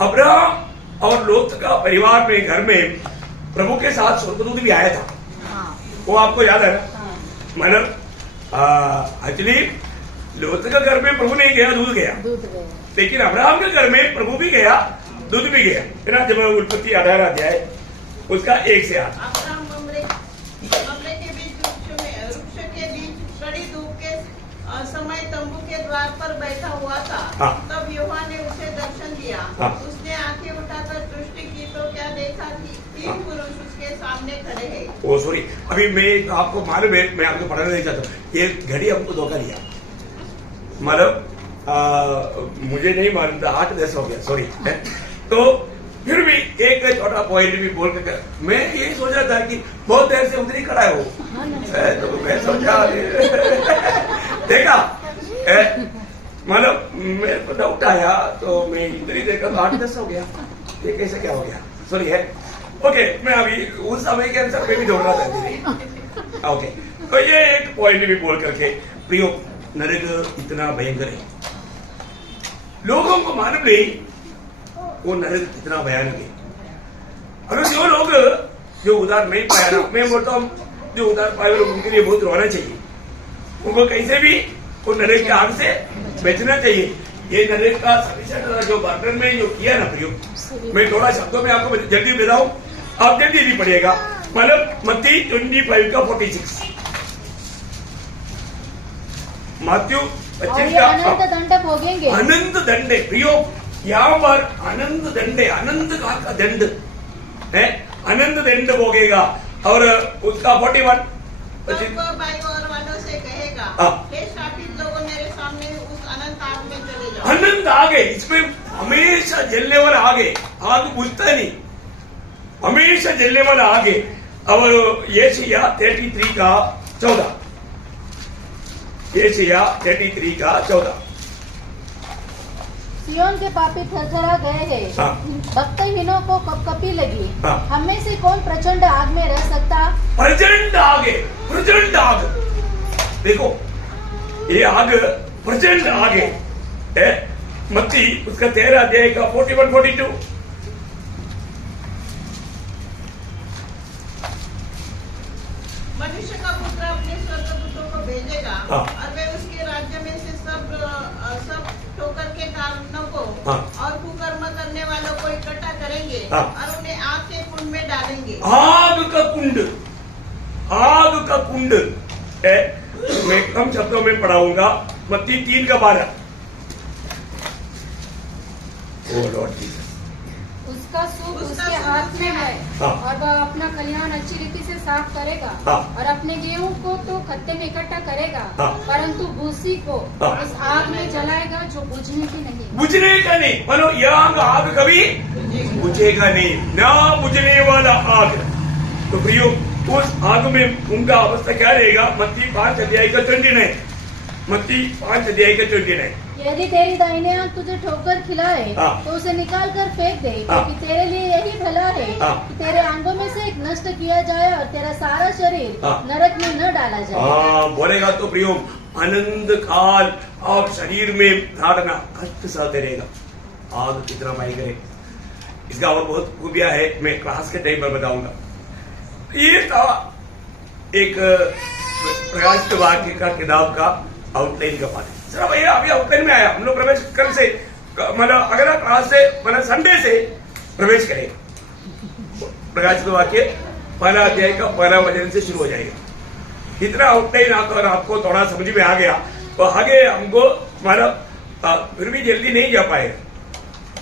अब्राहम और लोत का परिवार में, घर में प्रभु के साथ स्वर्गदूत भी आया था। वो आपको याद है ना? मतलब एक्चुअली लोत का घर में प्रभु नहीं गया, दूध गया। लेकिन अब्राहम के घर में प्रभु भी गया, दूध भी गया, है ना। जब उत्पत्ति 18 अध्याय उसका 1 से 8। अब्राहम ममरे के बीच वृक्ष के बीच कड़ी धूप के समय तंबू के द्वार पर बैठा हुआ था। हाँ। तब यूहन्ना ने उसे दर्शन दिया। हाँ। उसने आंखें उठाकर दृष्टि की तो क्या देखा कि 3 पुरुष उसके सामने खड़े हैं। ओ सॉरी, अभी मैं आपको मालूम है, मैं आपको पढ़ाना नहीं चाहता हूँ। ये घड़ी हमको धोखा दिया, मतलब मुझे नहीं मालूम था, 8-10 हो गया, सॉरी। तो फिर भी एक छोटा पॉइंट भी बोल कर मैं यही सोचा था कि बहुत देर से उधर ही खड़ा है वो। तो मैं सोचा देखा, मतलब मेरे को डाउट आया, तो मैं इधर ही देखा तो 8-10 हो गया। ये कैसे क्या हो गया? सॉरी है। ओके, मैं अभी उस समय के अनुसार मैं भी दौड़ रहा था। ओके, तो ये एक पॉइंट भी बोल करके प्रियो, नरक इतना भयंकर है, लोगों को मालूम नहीं वो नरक कितना भयानक है। और जो लोग जो उधार नहीं पाया ना, मैं बोलता हूँ जो उधार पाए लोग उनके लिए बहुत रोना चाहिए। उनको कैसे भी वो नरक के आग से बचना चाहिए। ये नरक का सफिशिएंट जो वर्णन में जो किया ना प्रियो, मैं थोड़ा शब्दों में आपको जल्दी बताऊं, आप जल्दी नहीं पढ़िएगा। मतलब मत्ती 25 का 46, मात्यु 25 का अनंत दंड भोगेंगे। अनंत दंड है प्रियो, यहाँ पर अनंत दंड है, अनंत का दंड है, अनंत दंड भोगेगा। और उसका 41 तब भाई और वालों से कहेगा, हे शापित लोगों, मेरे सामने उस अनंत आग में चले जाओ। अनंत आग है, इसमें हमेशा जलने वाला आग है, आग बुझता नहीं, हमेशा जलने वाला आग है। और यशायाह 33 का 14, यशायाह 33 का 14, सियोन के पापी थरथरा गए हैं। हाँ। भक्तहीनों को कपकपी लगी। हाँ। हम में से कौन प्रचंड आग में रह सकता? प्रचंड आग है, प्रचंड आग। देखो ये आग प्रचंड आग है। मत्ती उसका 13 अध्याय का 41-42, मनुष्य का पुत्र अपने स्वर्गदूतों को भेजेगा। हाँ। और वे उसके राज्य में से सब ठोकर के कारणों को हाँ। और कुकर्म करने वालों को इकट्ठा करेंगे। हाँ। और उन्हें आग के कुंड में डालेंगे। आग का कुंड, आग का कुंड है। मैं कम शब्दों में पढ़ाऊंगा, मत्ती 3 का 12। ओ लॉर्ड जीसस, उसका सूप उसके हाथ में है। हाँ। और वह अपना खलिहान अच्छी रीति से साफ करेगा। हाँ। और अपने गेहूं को तो खत्ते में इकट्ठा करेगा। हाँ। परंतु भूसी को हाँ। उस आग में जलाएगा जो बुझने की नहीं। बुझने का नहीं, मानो यह आग कभी बुझेगा नहीं, ना बुझने वाला आग। तो प्रियो, उस आग में उनका अवस्था क्या रहेगा? मत्ती 5 अध्याय का 29, मत्ती 5 अध्याय का 29। यदि तेरी दाहिने आंख तुझे ठोकर खिलाए, हाँ। तो उसे निकाल कर फेंक दे, हाँ। क्योंकि तेरे लिए यही भला है हाँ। कि तेरे अंगों में से एक नष्ट किया जाए और तेरा सारा शरीर हाँ। नरक में न डाला जाए। हाँ, बोलेगा तो प्रियो, अनंत काल और शरीर में धारना कष्ट सहते रहेगा। आग कितना भयंकर है, इसका और बहुत खूबियां है, मैं क्लास के टाइम पर बताऊंगा। ये था एक प्रकाश के वाक्य का किताब का आउटलाइन का पाठ। चलो भैया, अभी आउटलाइन में आया, हम लोग प्रवेश कल से, मतलब अगला क्लास से, मतलब संडे से प्रवेश करेंगे। प्रकाश के वाक्य 1 अध्याय का 1 वचन से शुरू हो जाएगा। इतना आउटलाइन अगर आपको थोड़ा समझ में आ गया तो आगे हमको मतलब फिर भी जल्दी नहीं जा पाएगा,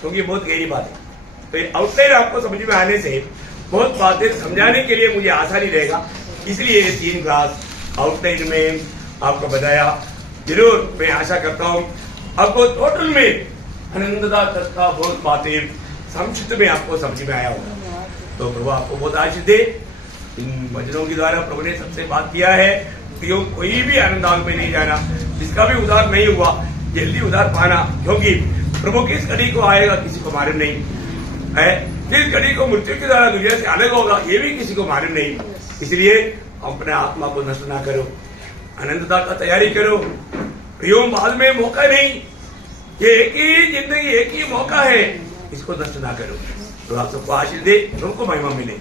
क्योंकि बहुत गहरी बात है। तो ये आउटलाइन आपको समझ में आने से बहुत बातें समझाने के लिए मुझे आसानी रहेगा। इसलिए 3 क्लास आउटलाइन में आपको बताया। जरूर मैं आशा करता हूँ आपको टोटल में आनंददा तत्व बहुत बातें संक्षिप्त में आपको समझ में आया होगा। तो प्रभु आपको बहुत आशीष दे। इन वचनों के द्वारा प्रभु ने सबसे बात किया है कि कोई भी आनंदाग में नहीं जाना, जिसका भी उद्धार नहीं हुआ जल्दी उद्धार पाना, क्योंकि प्रभु किस घड़ी को आएगा किसी को मालूम नहीं है। जिस घड़ी को मृत्यु के द्वारा दुनिया से अलग होगा ये भी किसी को मालूम नहीं। इसलिए अपने आत्मा को नष्ट ना करो, आनंदता का तैयारी करो। प्रियों बाद में मौका नहीं, ये एक ही जिंदगी एक ही मौका है, इसको नष्ट ना करो। तो आप सबको आशीष दे, सबको महिमा मिले।